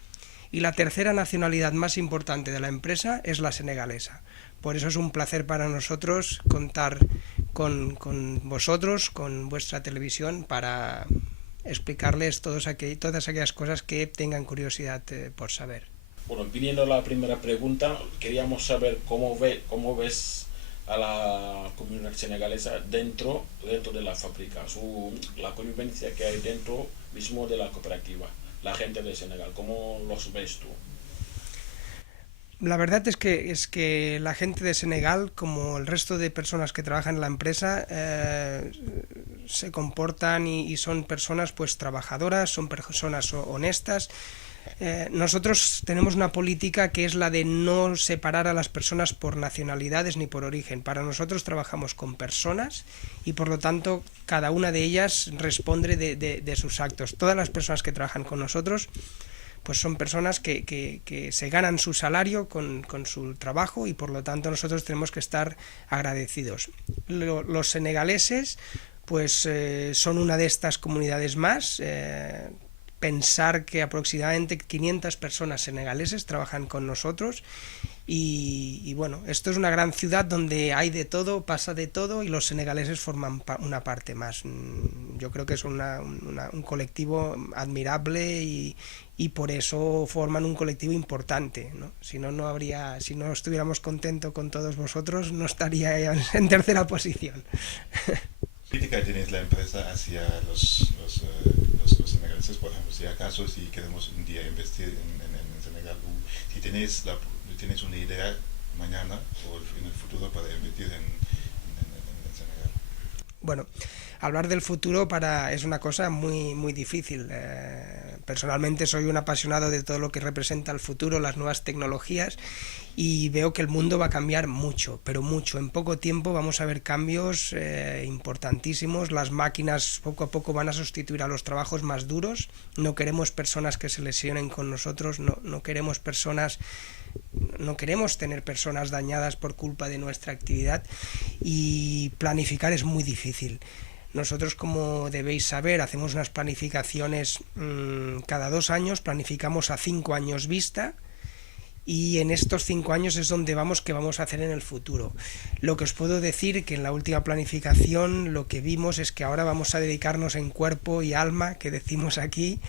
y la tercera nacionalidad más importante de la empresa es la senegalesa. Por eso es un placer para nosotros contar con vosotros, con vuestra televisión, para explicarles todas aquellas cosas que tengan curiosidad por saber. Bueno, viniendo a la primera pregunta, queríamos saber cómo ves a la comunidad senegalesa dentro de la fábrica, la convivencia que hay dentro mismo de la cooperativa, la gente de Senegal, ¿cómo los ves tú? La verdad es que la gente de Senegal, como el resto de personas que trabajan en la empresa, se comportan y son personas pues trabajadoras, son personas honestas. Nosotros tenemos una política que es la de no separar a las personas por nacionalidades ni por origen. Para nosotros trabajamos con personas y por lo tanto cada una de ellas responde de sus actos. Todas las personas que trabajan con nosotros pues son personas que se ganan su salario con su trabajo y por lo tanto nosotros tenemos que estar agradecidos. Los senegaleses pues son una de estas comunidades más. Pensar que aproximadamente 500 personas senegaleses trabajan con nosotros y bueno, esto es una gran ciudad donde hay de todo, pasa de todo y los senegaleses forman una parte más. Yo creo que es un colectivo admirable y por eso forman un colectivo importante, ¿no? Si no estuviéramos contentos con todos vosotros, no estaría en tercera posición. ¿Qué crítica tiene la empresa hacia los senegaleses, por ejemplo, si acaso si queremos un día investir en Senegal, si tienes una idea mañana o en el futuro para invertir en Senegal? Bueno, hablar del futuro es una cosa muy, muy difícil. Personalmente soy un apasionado de todo lo que representa el futuro, las nuevas tecnologías, y veo que el mundo va a cambiar mucho, pero mucho. En poco tiempo vamos a ver cambios importantísimos. Las máquinas poco a poco van a sustituir a los trabajos más duros. No queremos personas que se lesionen con nosotros, no queremos tener personas dañadas por culpa de nuestra actividad, y planificar es muy difícil. Nosotros, como debéis saber, hacemos unas planificaciones cada 2 años, planificamos a 5 años vista, y en estos 5 años es donde qué vamos a hacer en el futuro. Lo que os puedo decir que en la última planificación lo que vimos es que ahora vamos a dedicarnos en cuerpo y alma, que decimos aquí,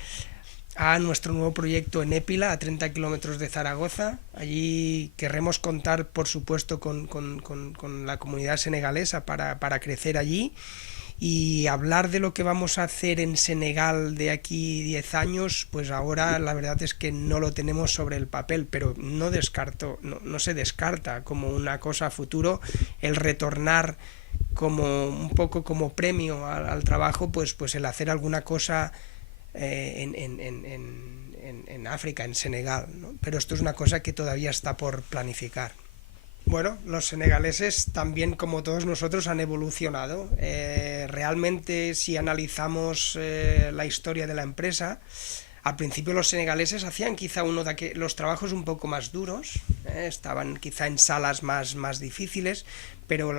a nuestro nuevo proyecto en Épila, a 30 kilómetros de Zaragoza. Allí querremos contar, por supuesto, con la comunidad senegalesa para crecer allí. Y hablar de lo que vamos a hacer en Senegal de aquí 10 años, pues ahora la verdad es que no lo tenemos sobre el papel, pero no se descarta como una cosa a futuro el retornar como un poco como premio al trabajo, pues el hacer alguna cosa en África, en Senegal, ¿no? Pero esto es una cosa que todavía está por planificar. Bueno, los senegaleses también, como todos nosotros, han evolucionado. Realmente, si analizamos la historia de la empresa, al principio los senegaleses hacían quizá uno de los trabajos un poco más duros, estaban quizá en salas más difíciles, pero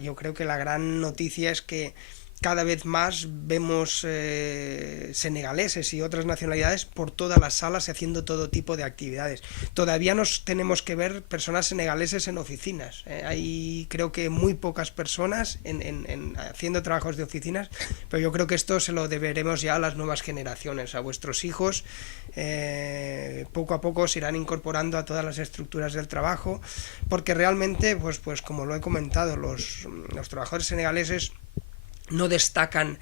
yo creo que la gran noticia es que cada vez más vemos senegaleses y otras nacionalidades por todas las salas y haciendo todo tipo de actividades. Todavía nos tenemos que ver personas senegaleses en oficinas. Hay creo que muy pocas personas haciendo trabajos de oficinas, pero yo creo que esto se lo deberemos ya a las nuevas generaciones, a vuestros hijos. Poco a poco se irán incorporando a todas las estructuras del trabajo, porque realmente, pues como lo he comentado, los trabajadores senegaleses no destacan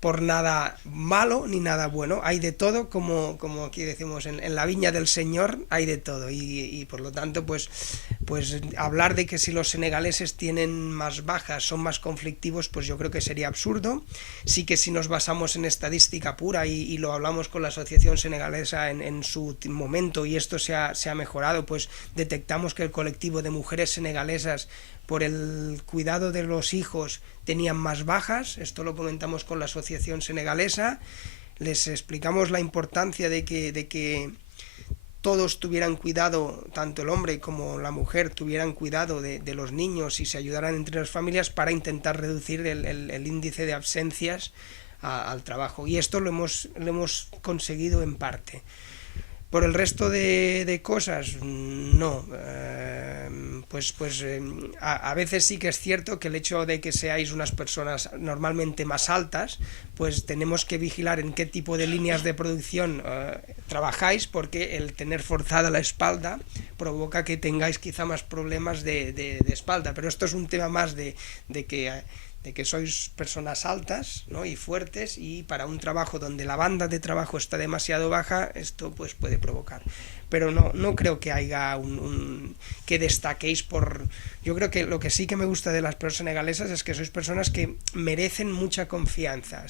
por nada malo ni nada bueno, hay de todo, como aquí decimos, en la viña del Señor hay de todo, y por lo tanto pues hablar de que si los senegaleses tienen más bajas, son más conflictivos, pues yo creo que sería absurdo. Sí que si nos basamos en estadística pura y lo hablamos con la asociación senegalesa en su momento, y esto se ha mejorado, pues detectamos que el colectivo de mujeres senegalesas por el cuidado de los hijos tenían más bajas. Esto lo comentamos con la asociación senegalesa, les explicamos la importancia de que todos tuvieran cuidado, tanto el hombre como la mujer tuvieran cuidado de los niños y se ayudaran entre las familias para intentar reducir el índice de ausencias al trabajo. Y esto lo hemos conseguido en parte. Por el resto de cosas, no. A veces sí que es cierto que el hecho de que seáis unas personas normalmente más altas, pues tenemos que vigilar en qué tipo de líneas de producción trabajáis, porque el tener forzada la espalda provoca que tengáis quizá más problemas de espalda. Pero esto es un tema más de que sois personas altas, ¿no? Y fuertes, y para un trabajo donde la banda de trabajo está demasiado baja, esto pues puede provocar. Pero no creo que haya que destaquéis por... Yo creo que lo que sí que me gusta de las personas senegalesas es que sois personas que merecen mucha confianza,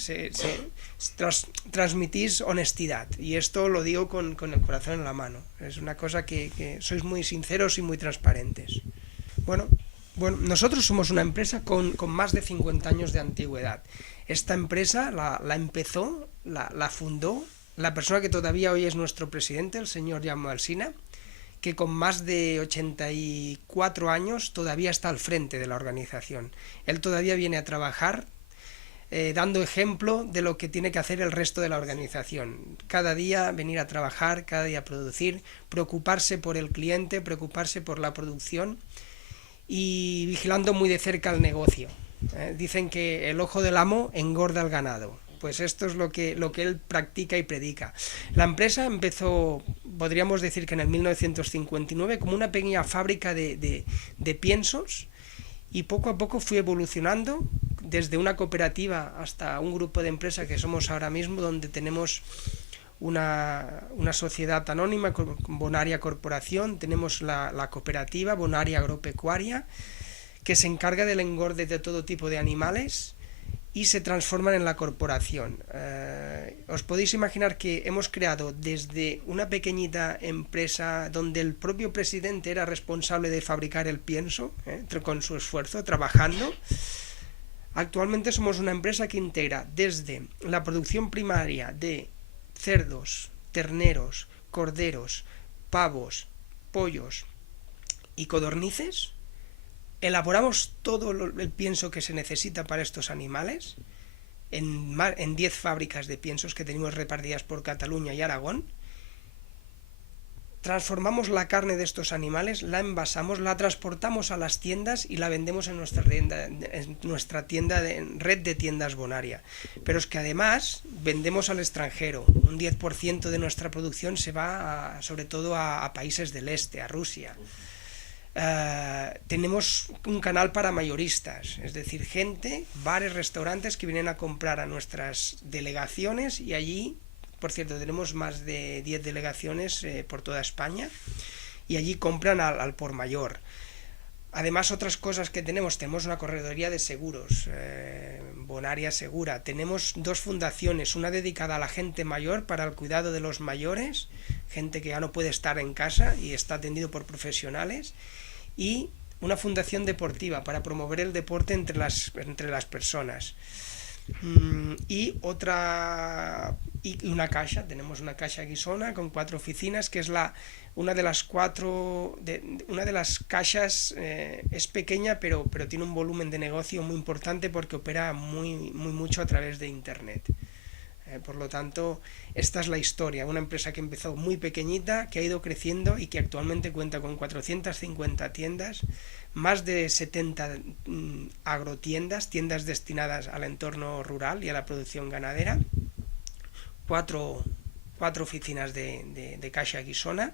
transmitís honestidad, y esto lo digo con el corazón en la mano. Es una cosa que sois muy sinceros y muy transparentes. Bueno, nosotros somos una empresa con más de 50 años de antigüedad. Esta empresa la empezó, la fundó la persona que todavía hoy es nuestro presidente, el señor YAMAR, que con más de 84 años todavía está al frente de la organización. Él todavía viene a trabajar dando ejemplo de lo que tiene que hacer el resto de la organización. Cada día venir a trabajar, cada día producir, preocuparse por el cliente, preocuparse por la producción y vigilando muy de cerca el negocio. Dicen que el ojo del amo engorda el ganado. Pues esto es lo que él practica y predica. La empresa empezó, podríamos decir que en el 1959, como una pequeña fábrica de piensos, y poco a poco fue evolucionando desde una cooperativa hasta un grupo de empresas que somos ahora mismo, donde tenemos una sociedad anónima con Bonaria Corporación, tenemos la cooperativa Bonaria Agropecuaria, que se encarga del engorde de todo tipo de animales y se transforman en la corporación. Os podéis imaginar que hemos creado desde una pequeñita empresa donde el propio presidente era responsable de fabricar el pienso, con su esfuerzo, trabajando. Actualmente somos una empresa que integra desde la producción primaria de cerdos, terneros, corderos, pavos, pollos y codornices. Elaboramos todo el pienso que se necesita para estos animales en 10 fábricas de piensos que tenemos repartidas por Cataluña y Aragón. Transformamos la carne de estos animales, la envasamos, la transportamos a las tiendas y la vendemos en nuestra red de tiendas Bonaria. Pero es que además vendemos al extranjero. Un 10% de nuestra producción se va sobre todo a países del este, a Rusia. Tenemos un canal para mayoristas, es decir, gente, bares, restaurantes que vienen a comprar a nuestras delegaciones, y allí, por cierto, tenemos más de 10 delegaciones por toda España, y allí compran al por mayor. Además, otras cosas que tenemos una correduría de seguros, Bonaria Segura, tenemos 2 fundaciones, una dedicada a la gente mayor para el cuidado de los mayores, gente que ya no puede estar en casa y está atendido por profesionales, y una fundación deportiva para promover el deporte entre las personas. Y una caja, tenemos una caja Guissona con 4 oficinas, que es una de las cajas, es pequeña, pero tiene un volumen de negocio muy importante porque opera muy mucho a través de internet. Por lo tanto, esta es la historia, una empresa que empezó muy pequeñita, que ha ido creciendo y que actualmente cuenta con 450 tiendas, más de 70 agrotiendas, tiendas destinadas al entorno rural y a la producción ganadera, 4 oficinas de Caixa Guissona,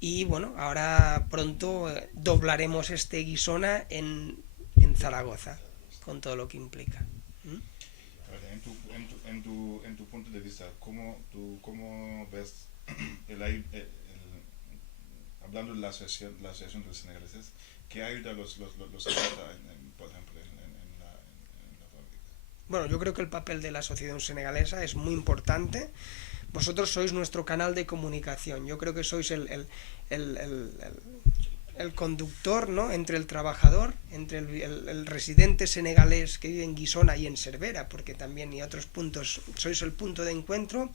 y bueno, ahora pronto doblaremos este Guissona en Zaragoza, con todo lo que implica. En tu punto de vista, ¿cómo ves hablando de la asociación de los senegaleses, qué ayuda a los por ejemplo, en la fábrica? Bueno, yo creo que el papel de la asociación senegalesa es muy importante. Vosotros sois nuestro canal de comunicación. Yo creo que sois el conductor, ¿no?, entre el trabajador, entre el residente senegalés que vive en Guissona y en Cervera, porque también y otros puntos sois el punto de encuentro,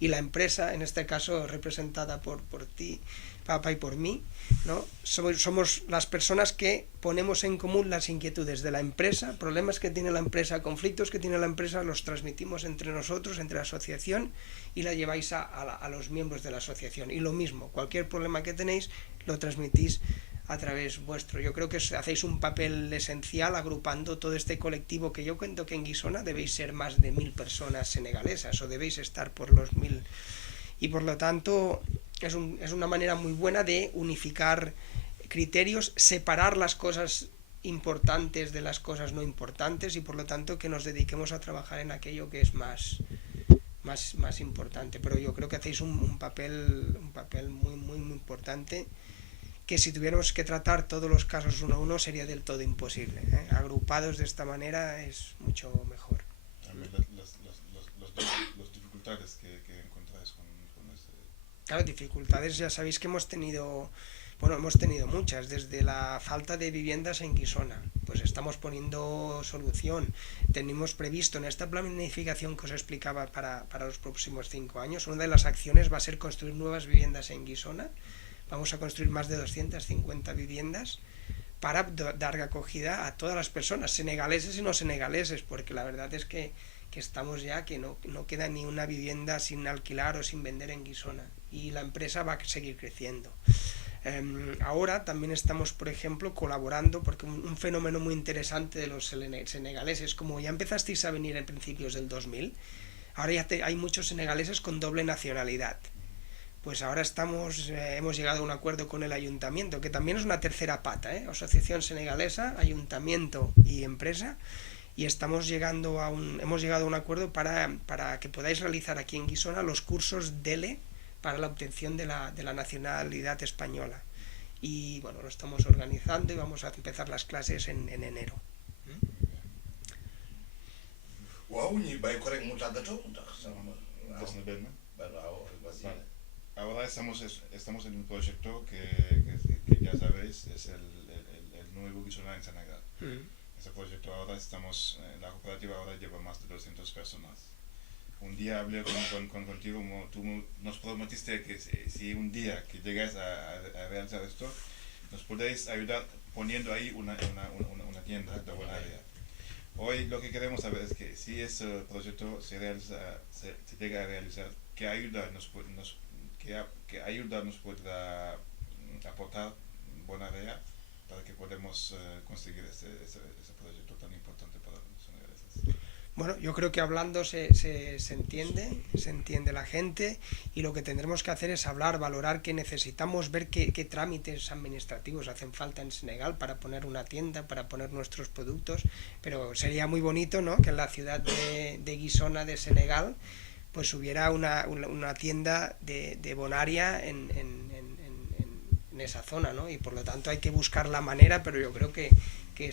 y la empresa, en este caso representada por ti, Papa, y por mí, ¿no? Somos las personas que ponemos en común las inquietudes de la empresa, problemas que tiene la empresa, conflictos que tiene la empresa, los transmitimos entre nosotros, entre la asociación, y la lleváis a los miembros de la asociación. Y lo mismo, cualquier problema que tenéis lo transmitís a través vuestro. Yo creo que hacéis un papel esencial agrupando todo este colectivo, que yo cuento que en Guissona debéis ser más de 1000 personas senegalesas, o debéis estar por los 1000, y por lo tanto es una manera muy buena de unificar criterios, separar las cosas importantes de las cosas no importantes, y por lo tanto que nos dediquemos a trabajar en aquello que es más importante. Pero yo creo que hacéis un papel muy, muy, muy importante, que si tuviéramos que tratar todos los casos uno a uno sería del todo imposible, ¿eh? Agrupados de esta manera es mucho mejor. También las dificultades que encontráis con este... Claro, dificultades ya sabéis que hemos tenido muchas, desde la falta de viviendas en Guissona. Pues estamos poniendo solución. Tenemos previsto en esta planificación que os explicaba para los próximos 5 años, una de las acciones va a ser construir nuevas viviendas en Guissona. Vamos a construir más de 250 viviendas para dar acogida a todas las personas, senegaleses y no senegaleses, porque la verdad es que estamos ya que no queda ni una vivienda sin alquilar o sin vender en Guissona, y la empresa va a seguir creciendo. Ahora también estamos, por ejemplo, colaborando, porque un fenómeno muy interesante de los senegaleses, como ya empezasteis a venir en principios del 2000, ahora ya hay muchos senegaleses con doble nacionalidad. Pues ahora hemos llegado a un acuerdo con el ayuntamiento, que también es una tercera pata, asociación senegalesa, ayuntamiento y empresa, y hemos llegado a un acuerdo para que podáis realizar aquí en Guissona los cursos DELE para la obtención de la nacionalidad española. Y bueno, lo estamos organizando y vamos a empezar las clases en enero. Ahora estamos en un proyecto que ya sabéis, es el nuevo Guissona en Senegal. Ese proyecto ahora la cooperativa ahora lleva más de 200 personas. Un día hablé contigo, tú nos prometiste que si un día que llegáis a realizar esto, nos podéis ayudar poniendo ahí una tienda de buena área. Hoy lo que queremos saber es que si ese proyecto se llega a realizar, ¿qué ayuda nos podrá aportar buena área para que podamos conseguir ese proyecto tan importante para los senegaleses? Bueno, yo creo que hablando se entiende la gente, y lo que tendremos que hacer es hablar, valorar que necesitamos, ver qué trámites administrativos hacen falta en Senegal para poner una tienda, para poner nuestros productos. Pero sería muy bonito, ¿no?, que en la ciudad de Guissona de Senegal pues hubiera una tienda de bonaria en esa zona, ¿no? Y por lo tanto hay que buscar la manera, pero yo creo que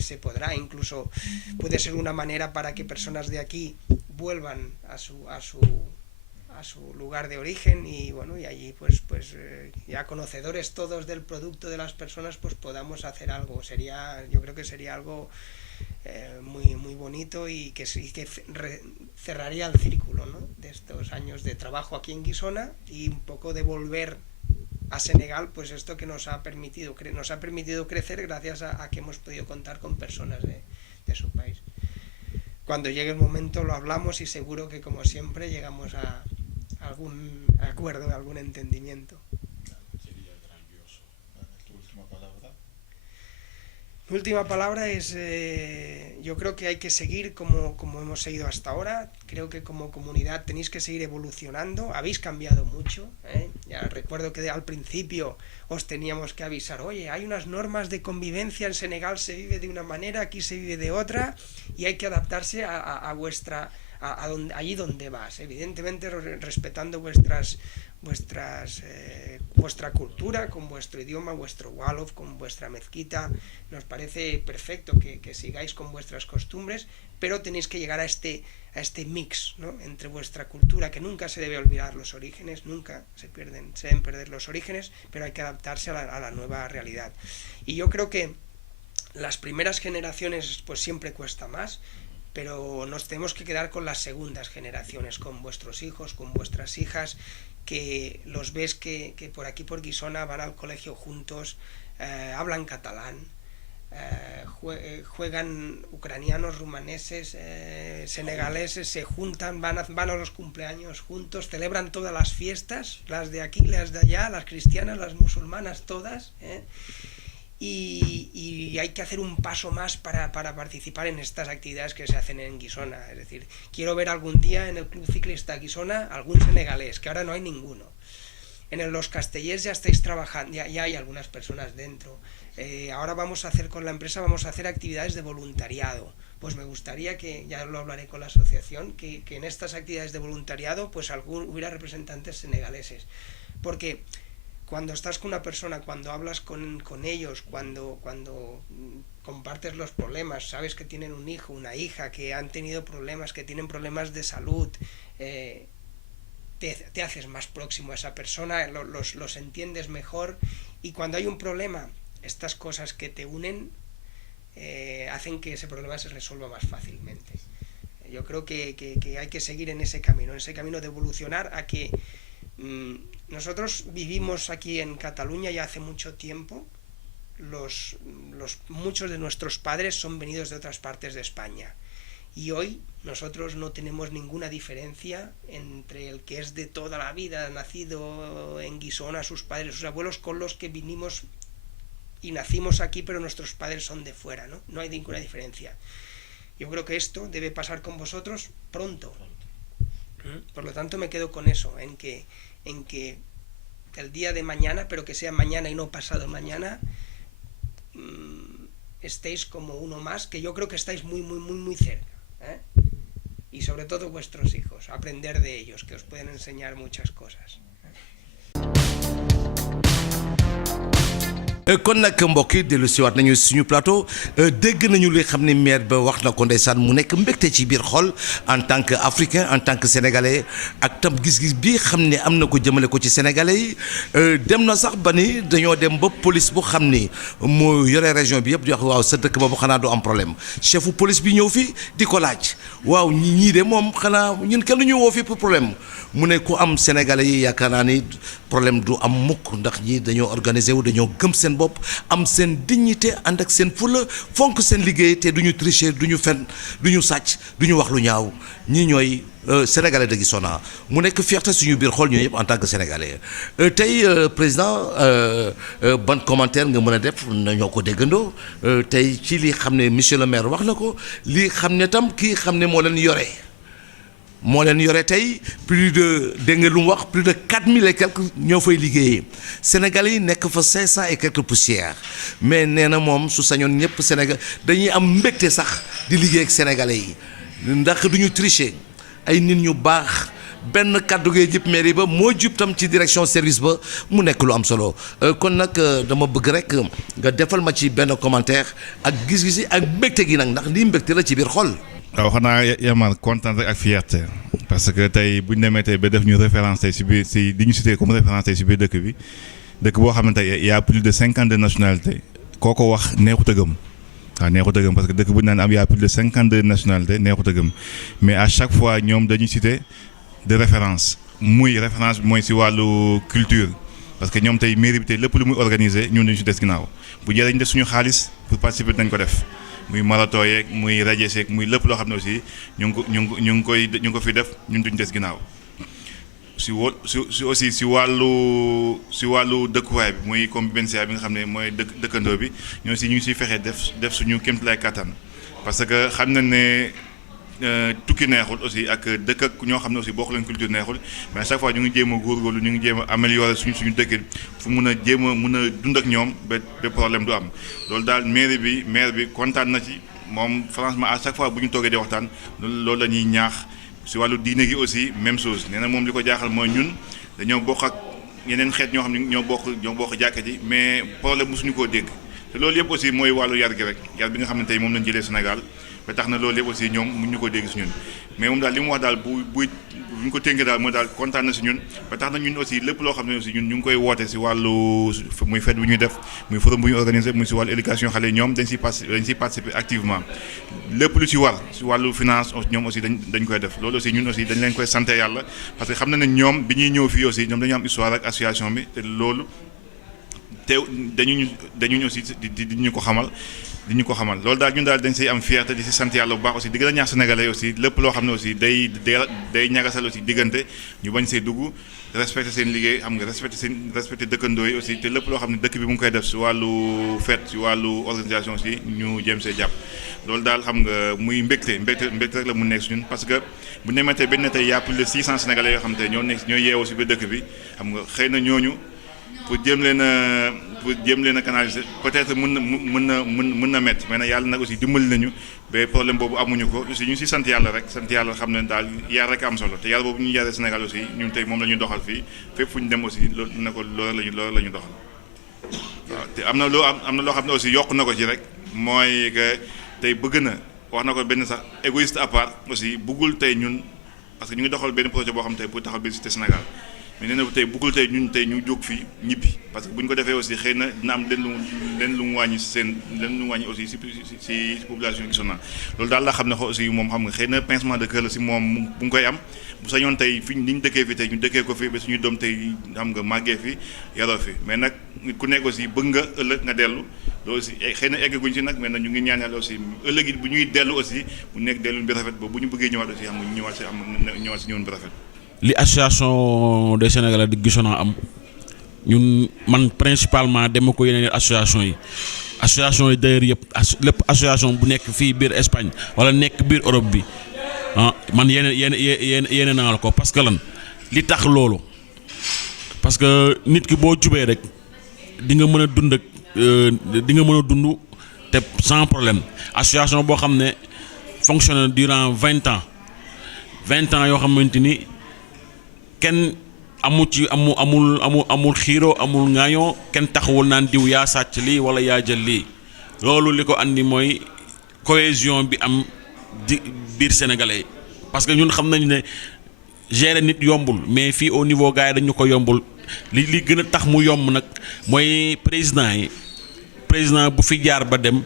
se podrá. Incluso puede ser una manera para que personas de aquí vuelvan a su lugar de origen, y bueno, y allí pues ya conocedores todos del producto de las personas, pues podamos hacer algo. Yo creo que sería algo muy, muy bonito, y que cerraría el círculo, ¿no?, de estos años de trabajo aquí en Guissona, y un poco devolver a Senegal pues esto que nos ha permitido crecer gracias a que hemos podido contar con personas de su país. Cuando llegue el momento lo hablamos, y seguro que, como siempre, llegamos a algún acuerdo, a algún entendimiento. Sería grandioso. ¿Tu última palabra? Mi última palabra es, yo creo que hay que seguir como hemos seguido hasta ahora. Creo que como comunidad tenéis que seguir evolucionando. Habéis cambiado mucho, ¿eh? Ya recuerdo que al principio os teníamos que avisar: oye, hay unas normas de convivencia, en Senegal se vive de una manera, aquí se vive de otra, y hay que adaptarse allí donde vas, evidentemente respetando vuestra cultura, con vuestro idioma, vuestro wolof, con vuestra mezquita. Nos parece perfecto que sigáis con vuestras costumbres, pero tenéis que llegar a este mix, ¿no?, entre vuestra cultura, que nunca se debe olvidar los orígenes, nunca se deben perder los orígenes, pero hay que adaptarse a la nueva realidad. Y yo creo que las primeras generaciones pues siempre cuesta más, pero nos tenemos que quedar con las segundas generaciones, con vuestros hijos, con vuestras hijas, que los ves que por aquí por Guissona van al colegio juntos, hablan catalán, juegan ucranianos, rumaneses, senegaleses, se juntan, van a los cumpleaños juntos, celebran todas las fiestas, las de aquí, las de allá, las cristianas, las musulmanas, todas, y hay que hacer un paso más para participar en estas actividades que se hacen en Guissona. Es decir, quiero ver algún día en el Club Ciclista Guissona algún senegalés, que ahora no hay ninguno. En los castellers ya estáis trabajando, ya hay algunas personas dentro. Ahora vamos a hacer con la empresa, vamos a hacer actividades de voluntariado. Pues me gustaría que, ya lo hablaré con la asociación, que en estas actividades de voluntariado pues hubiera representantes senegaleses. Porque cuando estás con una persona, cuando hablas con ellos, cuando compartes los problemas, sabes que tienen un hijo, una hija, que han tenido problemas, que tienen problemas de salud, te haces más próximo a esa persona, los entiendes mejor, y cuando hay un problema, estas cosas que te unen hacen que ese problema se resuelva más fácilmente. Yo creo que hay que seguir en ese camino de evolucionar a que nosotros vivimos aquí en Cataluña ya hace mucho tiempo. Muchos de nuestros padres son venidos de otras partes de España, y hoy nosotros no tenemos ninguna diferencia entre el que es de toda la vida, nacido en Guissona, sus padres, sus abuelos, con los que vinimos y nacimos aquí, pero nuestros padres son de fuera, ¿no? No hay ninguna diferencia. Yo creo que esto debe pasar con vosotros pronto. Por lo tanto, me quedo con eso, en que el día de mañana, pero que sea mañana y no pasado mañana, estéis como uno más, que yo creo que estáis muy, muy, muy, muy cerca, y sobre todo vuestros hijos, aprender de ellos, que os pueden enseñar muchas cosas. kon nag mbokk yi dellu siwaat nañu suñu plateau dégg nañu li xam ne maire ba wax na ko ndeysaan mu nekk mbégte ci biir xol en tant que africain en tant que sénégalais ak tam gis-gis bi xam ne am na ko jëmale ko ci sénégalais yi dem na sax ba ni dañoo dem ba police bu xam ni moo yore région bi yëpp di wax waaw sa dëkk boobu xanaa du am problème chefu police bi ñëw fi di ko laaj waaw ñii de moom xanaa ñun kenn ñu woo fi pour problème mu ne ku am sénégalais yi yaakaar naa ni problème du am mukk ndax ñi dañoo organiser wu dañoo gëm seen bopp am seen dignité ànd ak seen fulla fonk seen liggéey te duñu tricher duñu fen duñu sàcc duñu wax lu ñaaw ñi ñooy sénégalais de Guissona mu nekk fierté suñu biir xool ñooy yëpp en tant que sénégalais tey président ban commentaire nga mën a def na ñoo ko déggandoo tey ci li xam ne monsieur le maire wax na ko li xam ne tam kii xam ne moo leen yore tey plus de dégg nga lu mu wax plus de 4000 et quelques ñoo fay liggéeyee Sénégalais yi nekk fa 500 et quelques poussières mais nee na moom su sañoon ñëpp Sénégal dañuy am mbégte sax di liggéey ak Sénégalais yi ndax duñu tricher ay nit ñu baax benn kàddu gee jub mairie ba moo jub tam ci direction service ba mu nekk lu am solo kon nag dama bëgg rek nga defal ma ci benn commentaire ak gis-gis yi ak mbégte gi nag ndax lii mbégte la ci biir xol. waaw xanaa Yamar kontaan rek ak fierté parce que tey bu ñu demee tey ba def ñu référence tey si biir si di ñu cité comme référence tey si biir dëkk bi dëkk boo xamante ne y a plus de 52 nationalités koo ko wax neexut a gëm waaw neexut a gëm parce que dëkk bu ñu naan am y a plus de 52 nationalités neexut a gëm mais à chaque fois ñoom dañuy cité de référence muy référence bi mooy si wàllu culture parce que ñoom tey mairie bi tey lépp lu muy organiser ñun dañu si des ginnaaw bu jëree ñu def suñu xaalis pour participer dañ ko def. muy marathon yeeg muy rajo yeeg muy lépp loo xam ne aussi ñu ngi ko fi def ñun duñ des ginnaaw si wàllu dëkkuwaay bi muy convivencia bi nga xam ne mooy dëkkandoo bi ñoo si ñu ngi siy fexe def suñu kéemtalaay kattan parce que xam na ne tukki neexul aussi ak dëkk ak ñoo xam ne aussi bokk leen culture neexul mais à chaque fois ñu ngi jéem a góorgóorlu ñu ngi jéem a améliorer suñu dëkkin fu mun a dund ak ñoom ba problème du am loolu daal maire bi kontaan na ci moom franchement à chaque fois bu ñu toogee di waxtaan loolu la ñuy ñaax si wàllu diine gi aussi même chose nee na moom li ko jaaxal mooy ñun dañoo bokk ak yeneen xeet ñoo xam ne ñoo bokk jàkka ji mais problème mosuñu koo dégg te loolu yëpp aussi mooy wàllu yar gi rek yar bi nga xam ne tey moom lañ jëlee Sénégal ba tax na loolu yëpp aussi ñoom mun ñu ko dégg si ñun mais moom daal li mu wax daal bu ñu ko tënkee daal mooy daal kontaan na si ñun ba tax na ñun aussi lépp loo xam ne aussi ñun ñu ngi koy woote si wàllu muy fête bu ñuy def muy forum bu ñu organisé muy si wàllu éducation xale ñoom dañ siy participer activement lépp lu si war si wàllu finance ñoom aussi dañ koy def loolu aussi ñun aussi dañ leen koy sant yàlla parce que xam na ne ñoom bi ñuy ñëw fii aussi ñoom dañu am histoire ak association bi te loolu te dañuñu aussi di ñu ko xamal loolu daal ñun daal dañ siy am fierté di si sant yàlla bu baax aussi di gën a ñaax sénégalais aussi lépp loo xam ne aussi day ñagasal aussi diggante ñu bañ see dugg respecté seen liggéey xam nga respecté dëkkandoo yi aussi te lépp loo xam ne dëkk bi mu ngi koy def si wàllu fête si wàllu organisation aussi ñu jéem see jàpp loolu daal xam nga muy mbégte rek la mu nekk si ñun parce que bu nematee benn tey y a plus de 600 sénégalais yoo xam te ñoo yeewoo si biir dëkk bi xam nga xëy na ñooñu pour jéem leen a canaliser peut-être mën na métti mais nag yàlla nag aussi dimbali nañu ba problème boobu amuñu ko aussi ñu si sant yàlla xam ne daal yar rek am solo te yàlla boobu ñu yaree Sénégal aussi ñun tey moom la ñu doxal fii fépp fu ñu dem aussi loolu la ñu doxal waaw te am na loo xam ne aussi yokk na ko ci rek mooy que tey bëgg na wax na ko benn sax égoïste à part aussi bëggul tey ñun parce que ñu ngi doxal benn projet boo xam tey pour taxal bi cité Sénégal mais nee na tey bëggul tey ñun tey ñu jóg fii ñibbi parce que bu ñu ko defee aussi xëy na dina am leen lu mu wàññi aussi si population Guissona loolu daal la xam ne aussi moom xam nga xëy na pincement de cœur la si moom bu ngi koy am bu sañoon tey fi ni ñu dëkkee fi tey ñu dëkkee ko fi ba suñu doom tey xam nga màggee fi yaroo fi mais nag ku nekk aussi bëgg nga ëllëg nga dellu loolu aussi xëy na eggaguñ si nag mais nag ñu ngi ñaan yàlla aussi ëllëg it bu ñuy dellu aussi bu nekk dellu bi rafet ba bu ñu bëggee ñëwaat aussi xam nga ñëwaat si ñëwoon bi rafet. li association des Sénégalais de Guissona am ñun man principalement dema ko yeneen association yi d'ailleurs yëpp lépp association bu nekk fii biir Espagne wala nekk biir Europe bi man yeneen naa la ko parce que lan li tax loolu parce que nit ki boo jubee rek di nga mën a dund ak te sans problème association boo xam ne fonctionne durant 20 ans yoo xamante ni kenn amul xiiroo amul ŋaañoo kenn taxawul naan diw yaa sàcc lii wala yaa jël lii loolu li ko andi mooy cohésion bi am di biir sénégalais parce que ñun xam nañu ne gérer nit yombul mais fii au niveau gars yi dañu ko yombul li gën a tax mu yomb nag mooy président bu fi jaar ba dem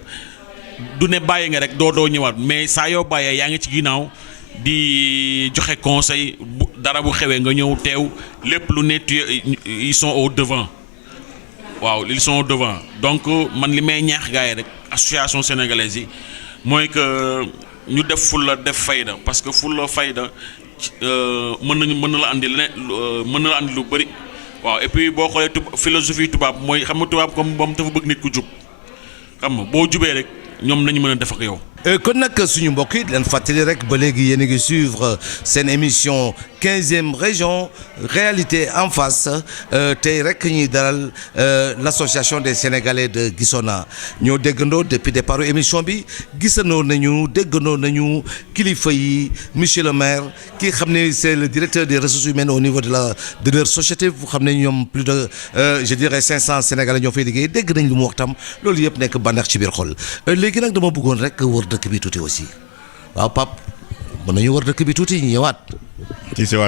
du ne bàyyi nga rek doo ñëwaat mais saa yoo bàyyee yaa ngi ci ginnaaw di joxe conseil dara bu xewee nga ñëw teew lépp lu ne ils sont au devant waaw ils sont au devant donc man li may ñaax gars yi rek association sénégalaise yi mooy que ñu def fulla def fayda parce que fulla fayda mën na la andi lu bëri waaw et puis boo xoolee philosophie tubaab mooy xam nga tubaab comme moom dafa bëgg nit ku jub xam nga boo jubee rek ñoom nañu mën a def ak yow. kon nag suñu mbokk yi leen fàttali rek ba léegi yéen a ngi suivre seen émission 15e région réalité en face tey rek ñuy dalal l'association des Sénégalais de Guissona ñoo déggandoo depuis départ émission bi gisandoo nañu kilifa yi monsieur le maire ki xam ne c'est le directeur des ressources humaines au niveau de leur société bu xam ne ñoom plus de je dirais 500 Sénégalais ñoo fay liggéey dégg nañ lu mu wax tam loolu yëpp nekk bànneex ci biir xol léegi nag dama bëggoon rek wër dëkk bi tuuti aussi waaw Pape mën nañu wër dëkk bi tuuti ñu ñëwaat.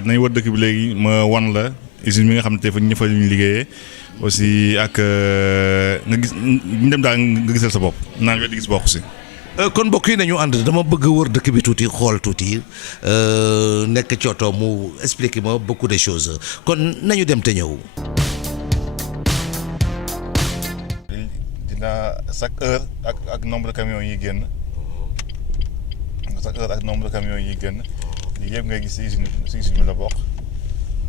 nañu wër dëkk bi léegi ma wan la usine bi nga xam ne tey fa ñu fa ñu liggéeyee aussi ak nga gis ñu dem daal nga gisal sa bopp naan nga di gis bokk si. kon mbokk yi nañu ànd dama bëgg wër dëkk bi tuuti xool tuuti nekk ci oto mu expliquer ma beaucoup de choses kon nañu dem te ñëw. dina chaque heure ak nombre de camions yi génn. chaque heure ak nombre de camions yi génn lii yëpp ngay gis si usine bi la bokk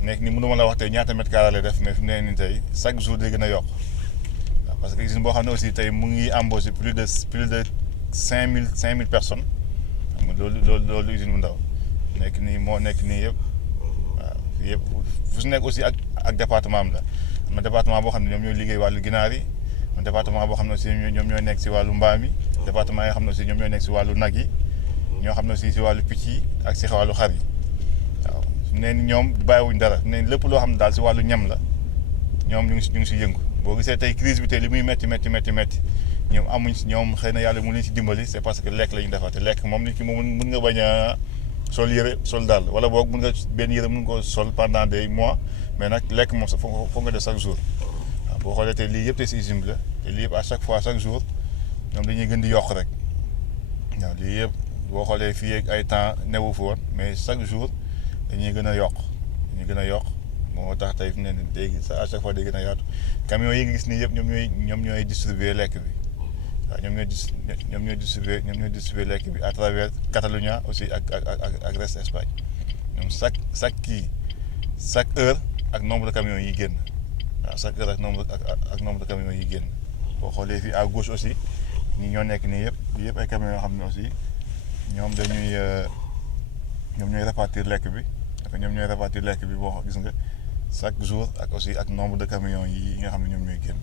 nekk ni mënuma la wax tey ñaata mètre carré lay def mais fi mu ne nii tey chaque jour day gën a yokk waaw parce que usine boo xam ne aussi tey mu ngi embauché plus de 5000 personnes xam nga loolu usine bu ndaw nekk nii moo nekk nii yëpp waaw fii yëpp fu si nekk aussi ak département am la am na département boo xam ne ñoom ñooy liggéey wàllu ginaar yi am na département boo xam ne aussi ñoom ñooy nekk si wàllu mbaam yi département yi nga xam ne aussi ñoom ñooy nekk si wàllu nag yi ñoo xam ne aussi si wàllu picc yi ak si wàllu xar yi waaw su ne ñoom bàyyiwuñ dara ne lépp loo xam ne daal si wàllu ñam la ñoom ñu ngi si yëngu boo gisee tey crise bi tey li muy métti ñoom amuñ ñoom xëy na yàlla mu leen si dimbali c'est parce que lekk la ñu defar te lekk moom nit ki moom mën nga bañ a sol yëre sol daal wala boog mën nga benn yëre mën nga ko sol pendant des mois mais nag lekk moom sax foog nga def chaque jour waaw boo xoolee te lii yëpp te si usine bi la te lii yëpp à chaque fois chaque jour ñoom dañuy gën di yokk rek waaw lii yëpp boo xoolee fii ak ay temps newu fi woon mais chaque jour dañuy gën a yokk moo tax tey fi mu ne nii léegi à chaque fois day gën a yaatu camions yi nga gis nii yëpp ñoom ñooy distribuer lekk bi waaw ñoom ñooy distribuer lekk bi à travers Catalunya aussi ak reste Espagne ñoom chaque heure ak nombre de camions yi génn waaw chaque heure ak nombre de camions yi génn boo xoolee fii à gauche aussi ñi ñoo nekk nii yëpp ay camions yoo xam ne aussi ñoom ñooy répartir lekk bi boo gis nga chaque jour ak aussi ak nombre de camions yi nga xam ne ñoom ñooy génn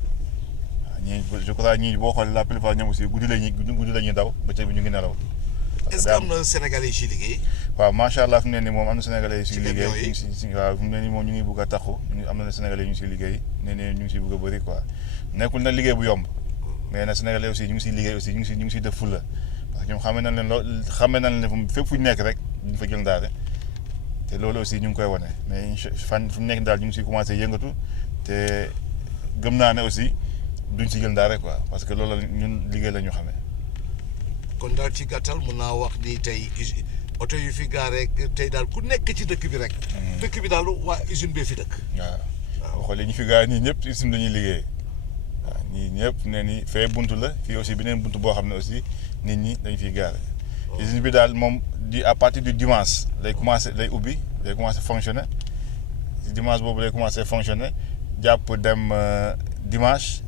waaw ñii je crois ñii boo xoolee la plupart ñoom aussi guddi la ñuy daw bëccëg bi ñu ngi nelaw. est-ce que am na Sénégalais yi ciy liggéey. waaw macha allah fi mu ne nii moom am na Sénégalais yi ciy liggéey waaw fi mu ne nii moom ñu ngi bugg a taxu am na Sénégalais yi ñu ciy liggéey nee ne ñu ngi ciy bugg a bëri quoi nekkul nag liggéey bu yomb mais nag Sénégalais aussi ñu ngi ciy liggéey aussi ñu ngi ciy def fulla parce que ñoom xamee nañ leen fépp fu ñu nekk rek duñ fa jël daal te loolu aussi ñu ngi koy wane mais fu mu nekk daal ñu ngi siy commencé yëngatu te gëm naa ne aussi duñ si jël daal quoi parce que loolu ñun liggéey la ñu xamee. kon daal ci gàttal mun naa wax ni tey oto yu fi gaar rek tey daal ku nekk ci dëkk bi rek. dëkk bi daal waa usine bee fi dëkk. waaw boo xoolee ñu fi gaar ñii ñëpp usine la ñuy liggéey waaw ñii ñëpp nee ni fee buntu la fii aussi beneen buntu boo xam ne aussi nit ñi dañ fiy gaare. usine bi daal moom à partir du dimanche lay commencé fonctionner dimanche boobu lay commencé fonctionner jàpp dem dimanche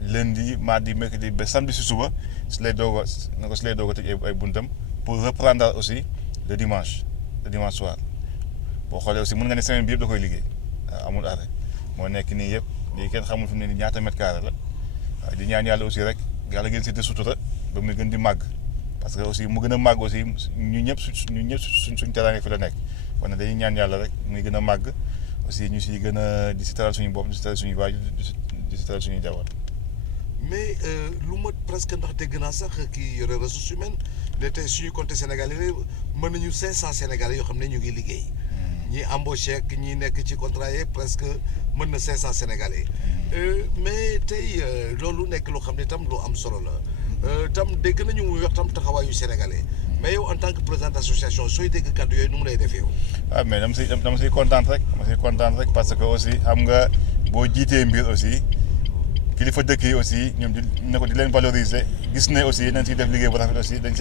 lundi mardi mercredi ba samedi si suba si lay doog a tëj ay buntam pour reprendre aussi le dimanche soir boo xoolee aussi mën nga ne semaine bi yëpp da koy liggéey waaw amul arrêt moo nekk nii yëpp lii kenn xamul fi mu ne nii ñaata mètre carré la waaw di ñaan yàlla aussi rek yàlla gën si te sutura ba muy gën di màgg. parce que aussi mu gën a màgg aussi ñu ñëpp suñ teraange fi la nekk kon dañuy ñaan yàlla rek muy gën a màgg aussi ñu si gën a di si teral suñu bopp di si teral suñu waajur di si teral suñuy jabar. mais lu mat presque ndax dégg naa sax kii yore ressources humaines ne tey suñu compté Sénégalais mën nañu 500 Sénégalais yoo xam ne ñu ngi liggéey. ñi embauché ak ñi nekk ci contrat yi presque mën na 500 Sénégalais. mais tey loolu nekk loo xam ne tam lu am solo la. tam dégg nañu muy wax tam taxawaayu sénégalais mais yow en tant que président d'association sooy dégg kàddu yooyu nu mu lay defee yow. waaw mais dama siy kontaan rek parce que aussi xam nga boo jiitee mbir aussi kilifa dëkk yi aussi ñoom di leen valoriser gis ne aussi dañ siy def liggéey bu rafet aussi dañ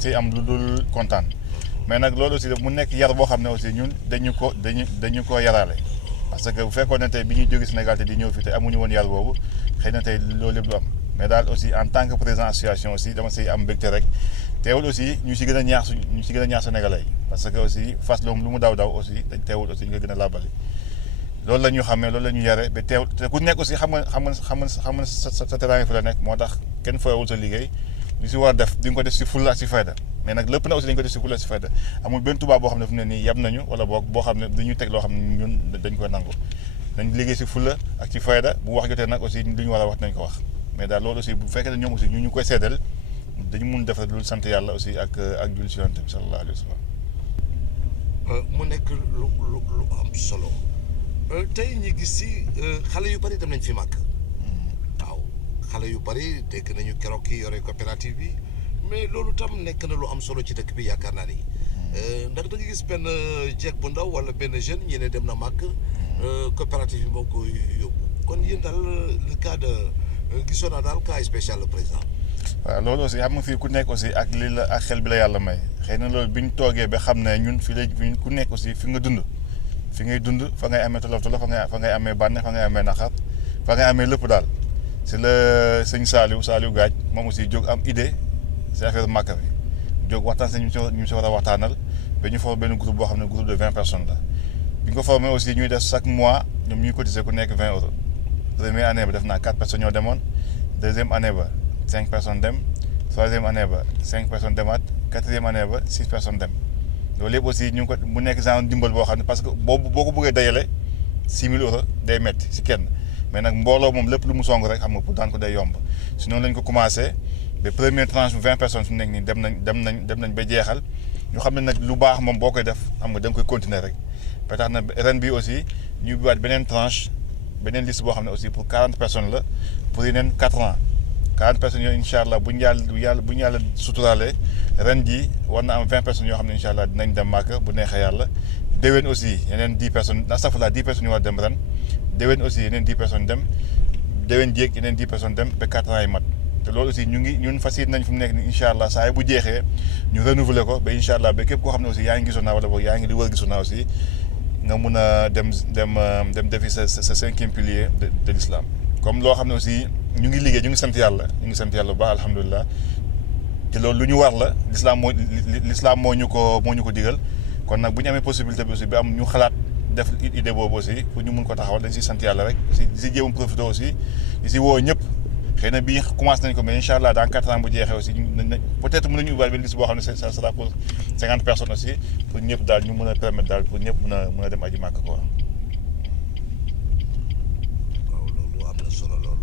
siy am lu dul kontaan mais nag loolu aussi mu nekk yar boo xam ne aussi ñun dañu ko yaraale parce que bu fekkoon ne tey bi ñuy jóge Sénégal te di ñëw fii te amuñu woon yar boobu xëy na tey loolu lépp du am. mais daal aussi en tant que président association aussi dama siy am mbégte rek teewul aussi ñu si gën a ñaax Sénégalais yi parce que aussi fas loom lu mu daw aussi dañ teewul aussi ñu nga gën a laabali loolu la ñu xamee loolu la ñu yare ba teewul te ku nekk aussi xam nga sa teraange fi la nekk moo tax kenn fooyewul sa liggéey li si war a def di nga ko def si fulla ak si fayda mais nag lépp na aussi dañ ko def si fulla ak si fayda amul benn tubaab boo xam ne fu mu ne nii yab nañu wala boo xam ne dañuy teg loo xam ne ñun dañ koy nangu dañ liggéey si fulla ak si fayda bu wax jotee nag aussi li ñu war a wax nañ ko wax mais daal loolu aussi bu fekkee ne ñoom aussi ñu koy seedal dañu mun def rek lu sant yàlla aussi ak julli si yonent bi sallallahu alayhi wa sallam. mu nekk lu am solo tey ñi gis si xale yu bari dem nañ fi màgg. waaw xale yu bari dégg nañu keroog ki yore coopérative bi mais loolu tam nekk na lu am solo ci dëkk bi yaakaar naa ni. ndax da nga gis benn jeeg bu ndaw wala benn jeune ñi ne dem na màgg. coopérative bi moo ko yóbbu kon yéen daal le cas de. Guissona daal cas spécial le président. waaw loolu aussi xam nga fii ku nekk aussi ak lii la ak xel bi la yàlla may xëy na loolu bi ñu toogee ba xam ne ñun fii la ku nekk aussi fi nga dund fi ngay dund fa ngay amee tolof fa ngay amee bànneex fa ngay amee naxar fa ngay amee lépp daal si la sëñ Saliou Gaaj moom aussi jóg am idée si affaire Makka bi jóg waxtaan si ñu si war a waxtaanal ba ñu formé benn groupe boo xam ne groupe de 20 personnes la bi ñu ko formé aussi ñuy def chaque mois ñoom ñuy cotiser ku nekk 20 euros. Première année ba def naa 4 personnes ñoo demoon deuxième année ba 5 personnes dem troisième année ba 5 personnes demaat quatrième année ba 6 personnes dem loolu yëpp aussi ñu ngi ko mu nekk genre dimbal boo xam ne parce que boo ko bëggee dajale 6 000 euros day métti si kenn mais nag mbooloo moom lépp lu mu song rek xam nga pour daan ko day yomb si noonu lañ ko commencé ba première tranche 20 personnes fi mu nekk nii dem nañ ba jeexal ñu xam ne nag lu baax moom boo koy def xam nga da nga koy continuer rek ba tax na ren bi aussi ñu ubbiwaat beneen tranche beneen liste boo xam ne aussi pour 40 personnes la pour yeneen 4 ans 40 personnes yooyu incha allah bu ñu yàlla suturaalee ren jii war na am 20 personnes yoo xam ne incha allah dinañ dem Màkka bu neexee yàlla déwén aussi yeneen 10 personnes astafurlah 10 personnes yu war dem ren déwén aussi yeneen 10 personnes dem déwén jéeg yeneen 10 personnes dem ba 4 ans yi mat te loolu aussi ñun fas yéene nañ fu mu nekk ni incha allah saa yi bu jeexee ñu renouveler ko ba incha allah ba képp koo xam ne aussi yaa ngi Guissona wala boog yaa ngi di wër Guissona aussi nga mun a dem defi sa 5e pilier de l'islam comme loo xam ne aussi ñu ngi liggéey ñu ngi sant yàlla bu baax alhamdulilah te loolu lu ñu war la l'islam moo ñu ko digal kon nag bu ñu amee possibilité bi aussi bi am ñu xalaat def idée boobu aussi pour ñu mun ko taxawal dañ si sant yàlla rek si jéem profité aussi di si woo ñëpp xëy na bii commencé nañ ko mais incha allah dans 4 ans bu jeexee aussi peut-être mën nañu ubbiwaat benn liste boo xam ne ça sera pour 50 personnes aussi pour ñëpp daal ñu mën a permettre daal pour ñëpp mën a dem aji màkk quoi. waaw loolu am na solo lool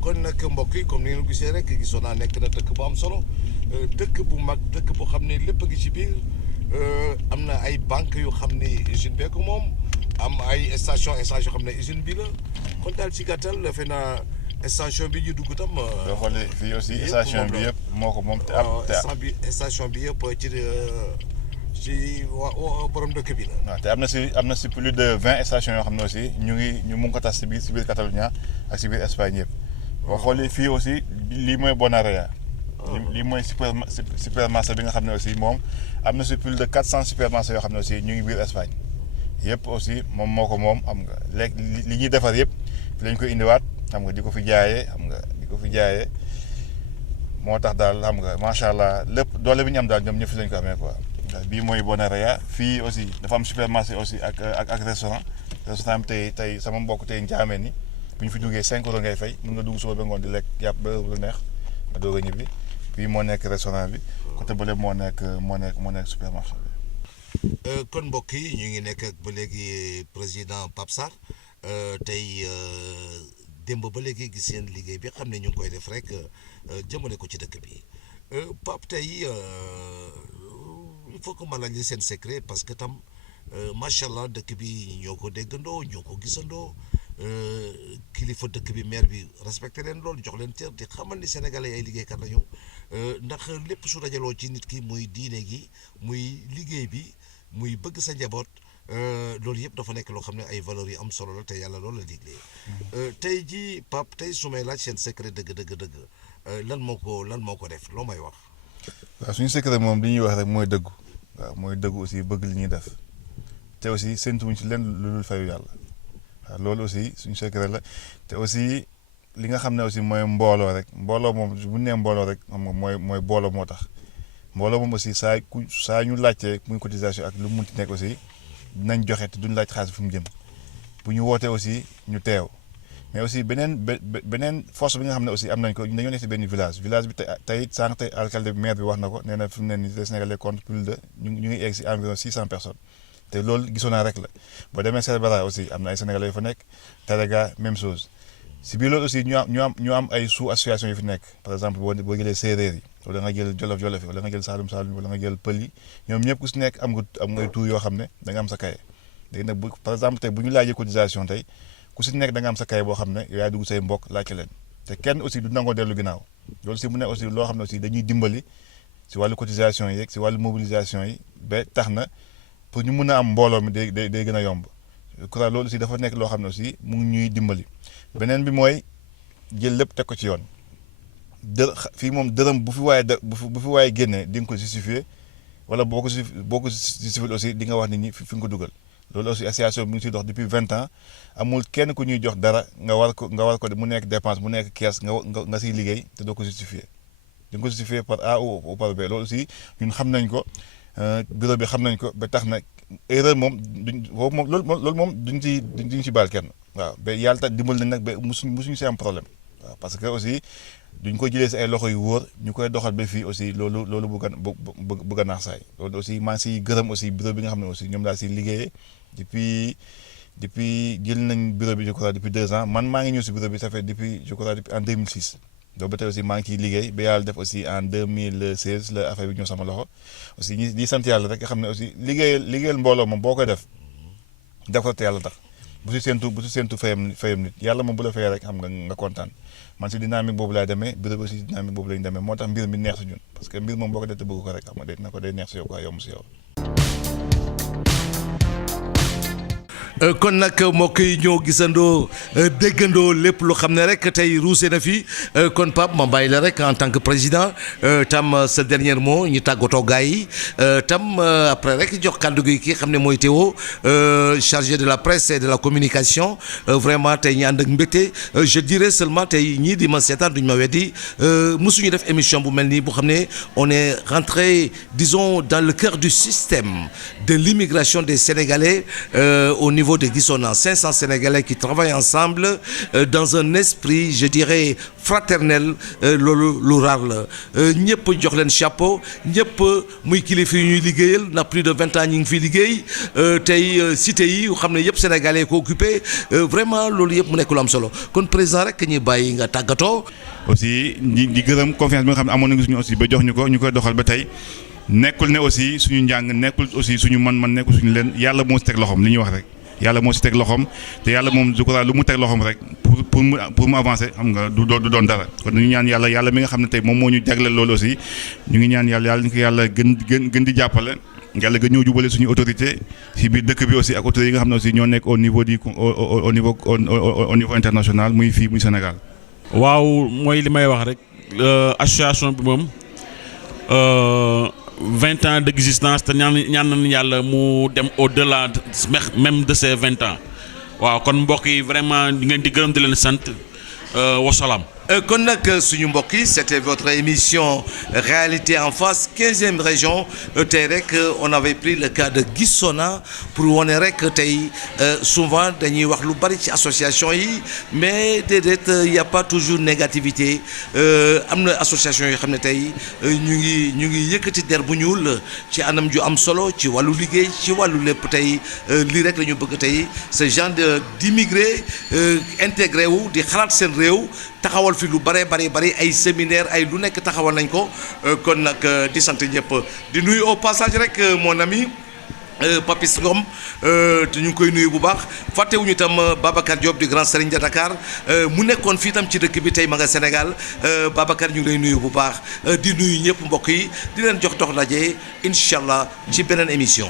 kon nag mbokk yi comme ni ngeen gisee rek Guissona nekk na dëkk bu am solo dëkk bu mag dëkk boo xam ne lépp a ngi ci biir am na ay banques yu xam ne usine bee ko moom am ay station essence yoo xam ne usine bi la kon daal ci gàttal defe naa station bi ñu dugg tam. soo xoolee fii aussi station bi yëpp moo ko moom. station bi yëpp ci borom dëkk bi la. waaw te am na si plus de 20 stations yoo xam ne aussi ñu mun ko tas si biir Catalunya ak si biir Espagne yëpp. boo xoolee fii aussi lii mooy Bonarea. lii mooy supermarché bi nga xam ne aussi moom am na si plus de 400 supermarché yoo xam ne aussi ñu ngi biir Espagne yëpp aussi moom moo ko moom xam nga léegi li ñuy defar yëpp fi lañ koy indiwaat xam nga di ko fi jaayee moo tax daal xam nga macha allah lépp doole bi ñu am daal ñoom ñëpp fi lañ ko amee quoi. bii mooy Bonarea fii aussi dafa am supermarché aussi ak restaurant bi tey sama mbokk tey njaamee ni bu ñu fi duggee 5 euros ngay fay mën nga dugg suba ba ngoon di lekk yàpp ba lu neex nga doog a ñibbi fii moo nekk restaurant bi côté bële moo nekk supermarché bi. kon mbokk yi ñu ngi nekk ak ba léegi président Pape Sarr tey démb ba léegi gis seen liggéey bi xam ne ñu ngi koy def rek jëmale ko ci dëkk bi Pape tey il faut que ma laaj seen secret parce que tam macha allah dëkk bi ñoo ko déggandoo ñoo ko gisandoo kilifa dëkk bi maire bi respecté leen loolu jox leen cër te xamal ni sénégalais ay liggéeykat la ñu ndax lépp su dajaloo ci nit ki muy diine gi muy liggéey bi muy bëgg sa njaboot loolu yëpp dafa nekk loo xam ne ay valeurs yu am solo la te yàlla loolu la diglee tey jii Pape tey su may laaj seen secret dëgg lan moo ko def loo may wax. waaw suñu secret moom li ñuy wax rek mooy dëggu waaw mooy dëggu aussi bëgg li ñuy def te aussi séntuwuñ ci lenn lu dul fayu yàlla waaw loolu aussi suñu secret la te aussi li nga xam ne aussi mooy mbooloo rek mbooloo moom bu ñu nee mbooloo rek xam nga mooy booloo moo tax mbooloo moom aussi saa ñu laajtee muy cotisation ak lu mu munti nekk aussi dinañ joxe te duñ laaj xaalis fu mu jëm bu ñu wootee aussi ñu teew mais aussi beneen force bi nga xam ne aussi am nañ ko dañoo nekk ci benn village bi tey sànq tey alcalde maire bi wax na ko nee na fi mu ne nii les Sénégalais comptent plus de ñu ngi egg ci environ 600 personnes te loolu Guissona rek la boo demee Cerbera aussi am na ay Sénégalais yu fa nekk Taraga même chose si biir loolu aussi ñu am ay sous association yu fi nekk par exemple boo jëlee séeréer yi wala nga jël jolof yi wala nga jël saalum wala nga jël pël yi ñoom ñëpp ku si nekk am nga tur yoo xam ne da nga am sa kaye léegi nag par exemple tey bu ñu laajee cotisation tey ku si nekk da nga am sa kaye boo xam ne yow yaa dugg say mbokk laajte leen te kenn aussi du nangoo dellu ginnaaw loolu si mu ne aussi loo xam ne aussi dañuy dimbali si wàllu cotisation yi si wàllu mobilisation yi ba tax na pour ñu mun a am mbooloo mi day gën a yomb loolu aussi dafa nekk loo xam ne aussi mu ngi ñuy dimbali beneen bi mooy jël lépp teg ko ci yoon fii moom dërëm bu fi waaye génnee di nga ko justifier wala boo ko justifier aussi di nga wax nit ñi fi nga ko dugal loolu aussi association bi mu ngi siy dox depuis 20 ans amul kenn ku ñuy jox dara nga war ko mu nekk dépense mu nekk kees nga siy liggéey te doo ko justifier di nga ko justifier par A ou par B loolu aussi ñun xam nañ ko bureau bi xam nañ ko ba tax na erreur moom loolu moom duñ ci baal kenn waaw ba yàlla tax dimbal nañ nag ba musuñu si am problème waaw parce que aussi duñ ko jëlee si ay loxo yu wóor ñu koy doxal ba fii aussi loolu bëgg a naax saay loolu aussi maa ngi siy gërëm aussi bureau bi nga xam ne aussi ñoom laa siy liggéeyee depuis depuis jël nañ bureau bi je crois depuis 2 ans man maa ngi ñëw si bureau bi ça fait depuis je crois depuis en 2006 donc ba tey aussi maa ngi ciy liggéey ba yàlla def aussi en 2016 la affaire bi ñëw sama loxo aussi ñi di sant yàlla rek nga xam ne aussi liggéeyal mbooloo moom boo koy def ko te yàlla tax bu si séentu fayam nit yàlla moom bu la fayee rek xam nga kontaan man si dynamique boobu laay demee bureau bi aussi si dynamique boobu lañu demee moo tax mbir mi neex si ñun parce que mbir moom boo ko def te bëgg ko rek xam nga day neex si yow quoi yomb si yow. kon nag mbokk yi ñoo gisandoo déggandoo lépp lu xam ne rek tey ruuse na fi kon Pape ma bàyyi la rek en tant que président tam sa dernier mot ñu tàggatoo gars yi tam après rek jox kàddu gi ki xam ne mooy Théo chargé de la presse et de la communication vraiment tey ñu ànd ak mbégte je dirais seulement tey ñii di ma seetaan duñ ma weddi mosuñu def émission bu mel nii bu xam ne on est rentré disons dans le cœur du système de l'immigration des Sénégalais au niveau de Guissona, 500 Sénégalais qui travaillent ensemble dans un esprit, je dirais, fraternel, lu raar la ñëpp jox leen chapeau ñëpp muy kilifa yu ñuy liggéeyal na plus de 20 ans ñu ngi fi liggéey tey cité yi xam ne yëpp Sénégalais ko occupé vraiment loolu yëpp mu nekk lu am solo kon président rek ñuy bàyyi nga tàggatoo. aussi di gërëm confiance bi nga xam ne amoon nañu suñu aussi ba jox ñu ko ñu koy doxal ba tey nekkul ne aussi suñu njàng nekkul aussi suñu man nekkul suñu leen yàlla moo si teg loxoom li ñuy wax rek. yàlla moo si teg loxoom te yàlla moom je crois lu mu teg loxoom rek pour mu avancer xam nga du doon dara kon ñu ñaan yàlla mi nga xam ne tey moom moo ñu jagleel loolu aussi ñu ngi ñaan yàlla ñu ko yàlla gën di jàppale yàlla gën ñëw jubale suñu autorité si biir dëkk bi aussi ak autorités yi nga xam ne aussi ñoo nekk au niveau international muy fii muy Sénégal. waaw mooy li may wax rek association bi moom 20 ans d'existence te ñaan nañu yàlla mu dem au-delà même de ces 20 ans waaw kon mbokk yi vraiment di ngeen di gërëm di leen sant wasalaam. kon nag suñu mbokk yi c'était votre émission réalité en face 15e région tey rek on avait pris le cas de Guissona pour wone rek tey souvent dañuy wax lu bari ci association yi mais déedéet y a pas toujours négativité am na association yoo xam ne tey ñu ngi yëkkati der bu ñuul ci anam ju am solo ci wàllu liggéey ci wàllu lépp tey lii rek la ñu bëgg tey ce genre d'immigré intégré wu di xalaat seen réew taxawal fi lu bari ay séminaire ay lu nekk taxawal nañ ko kon nag di sant ñëpp di nuyu au passage rek mon ami Papis Ngom te ñu ngi koy nuyu bu baax fàttewuñu itam Babacar Diop du Grand Serigne de Dakar mu nekkoon fii tam ci dëkk bi tey ma nga Sénégal Babacar ñu ngi lay nuyu bu baax di nuyu ñëpp mbokk yi di leen jox dox daje incha allah ci beneen émission.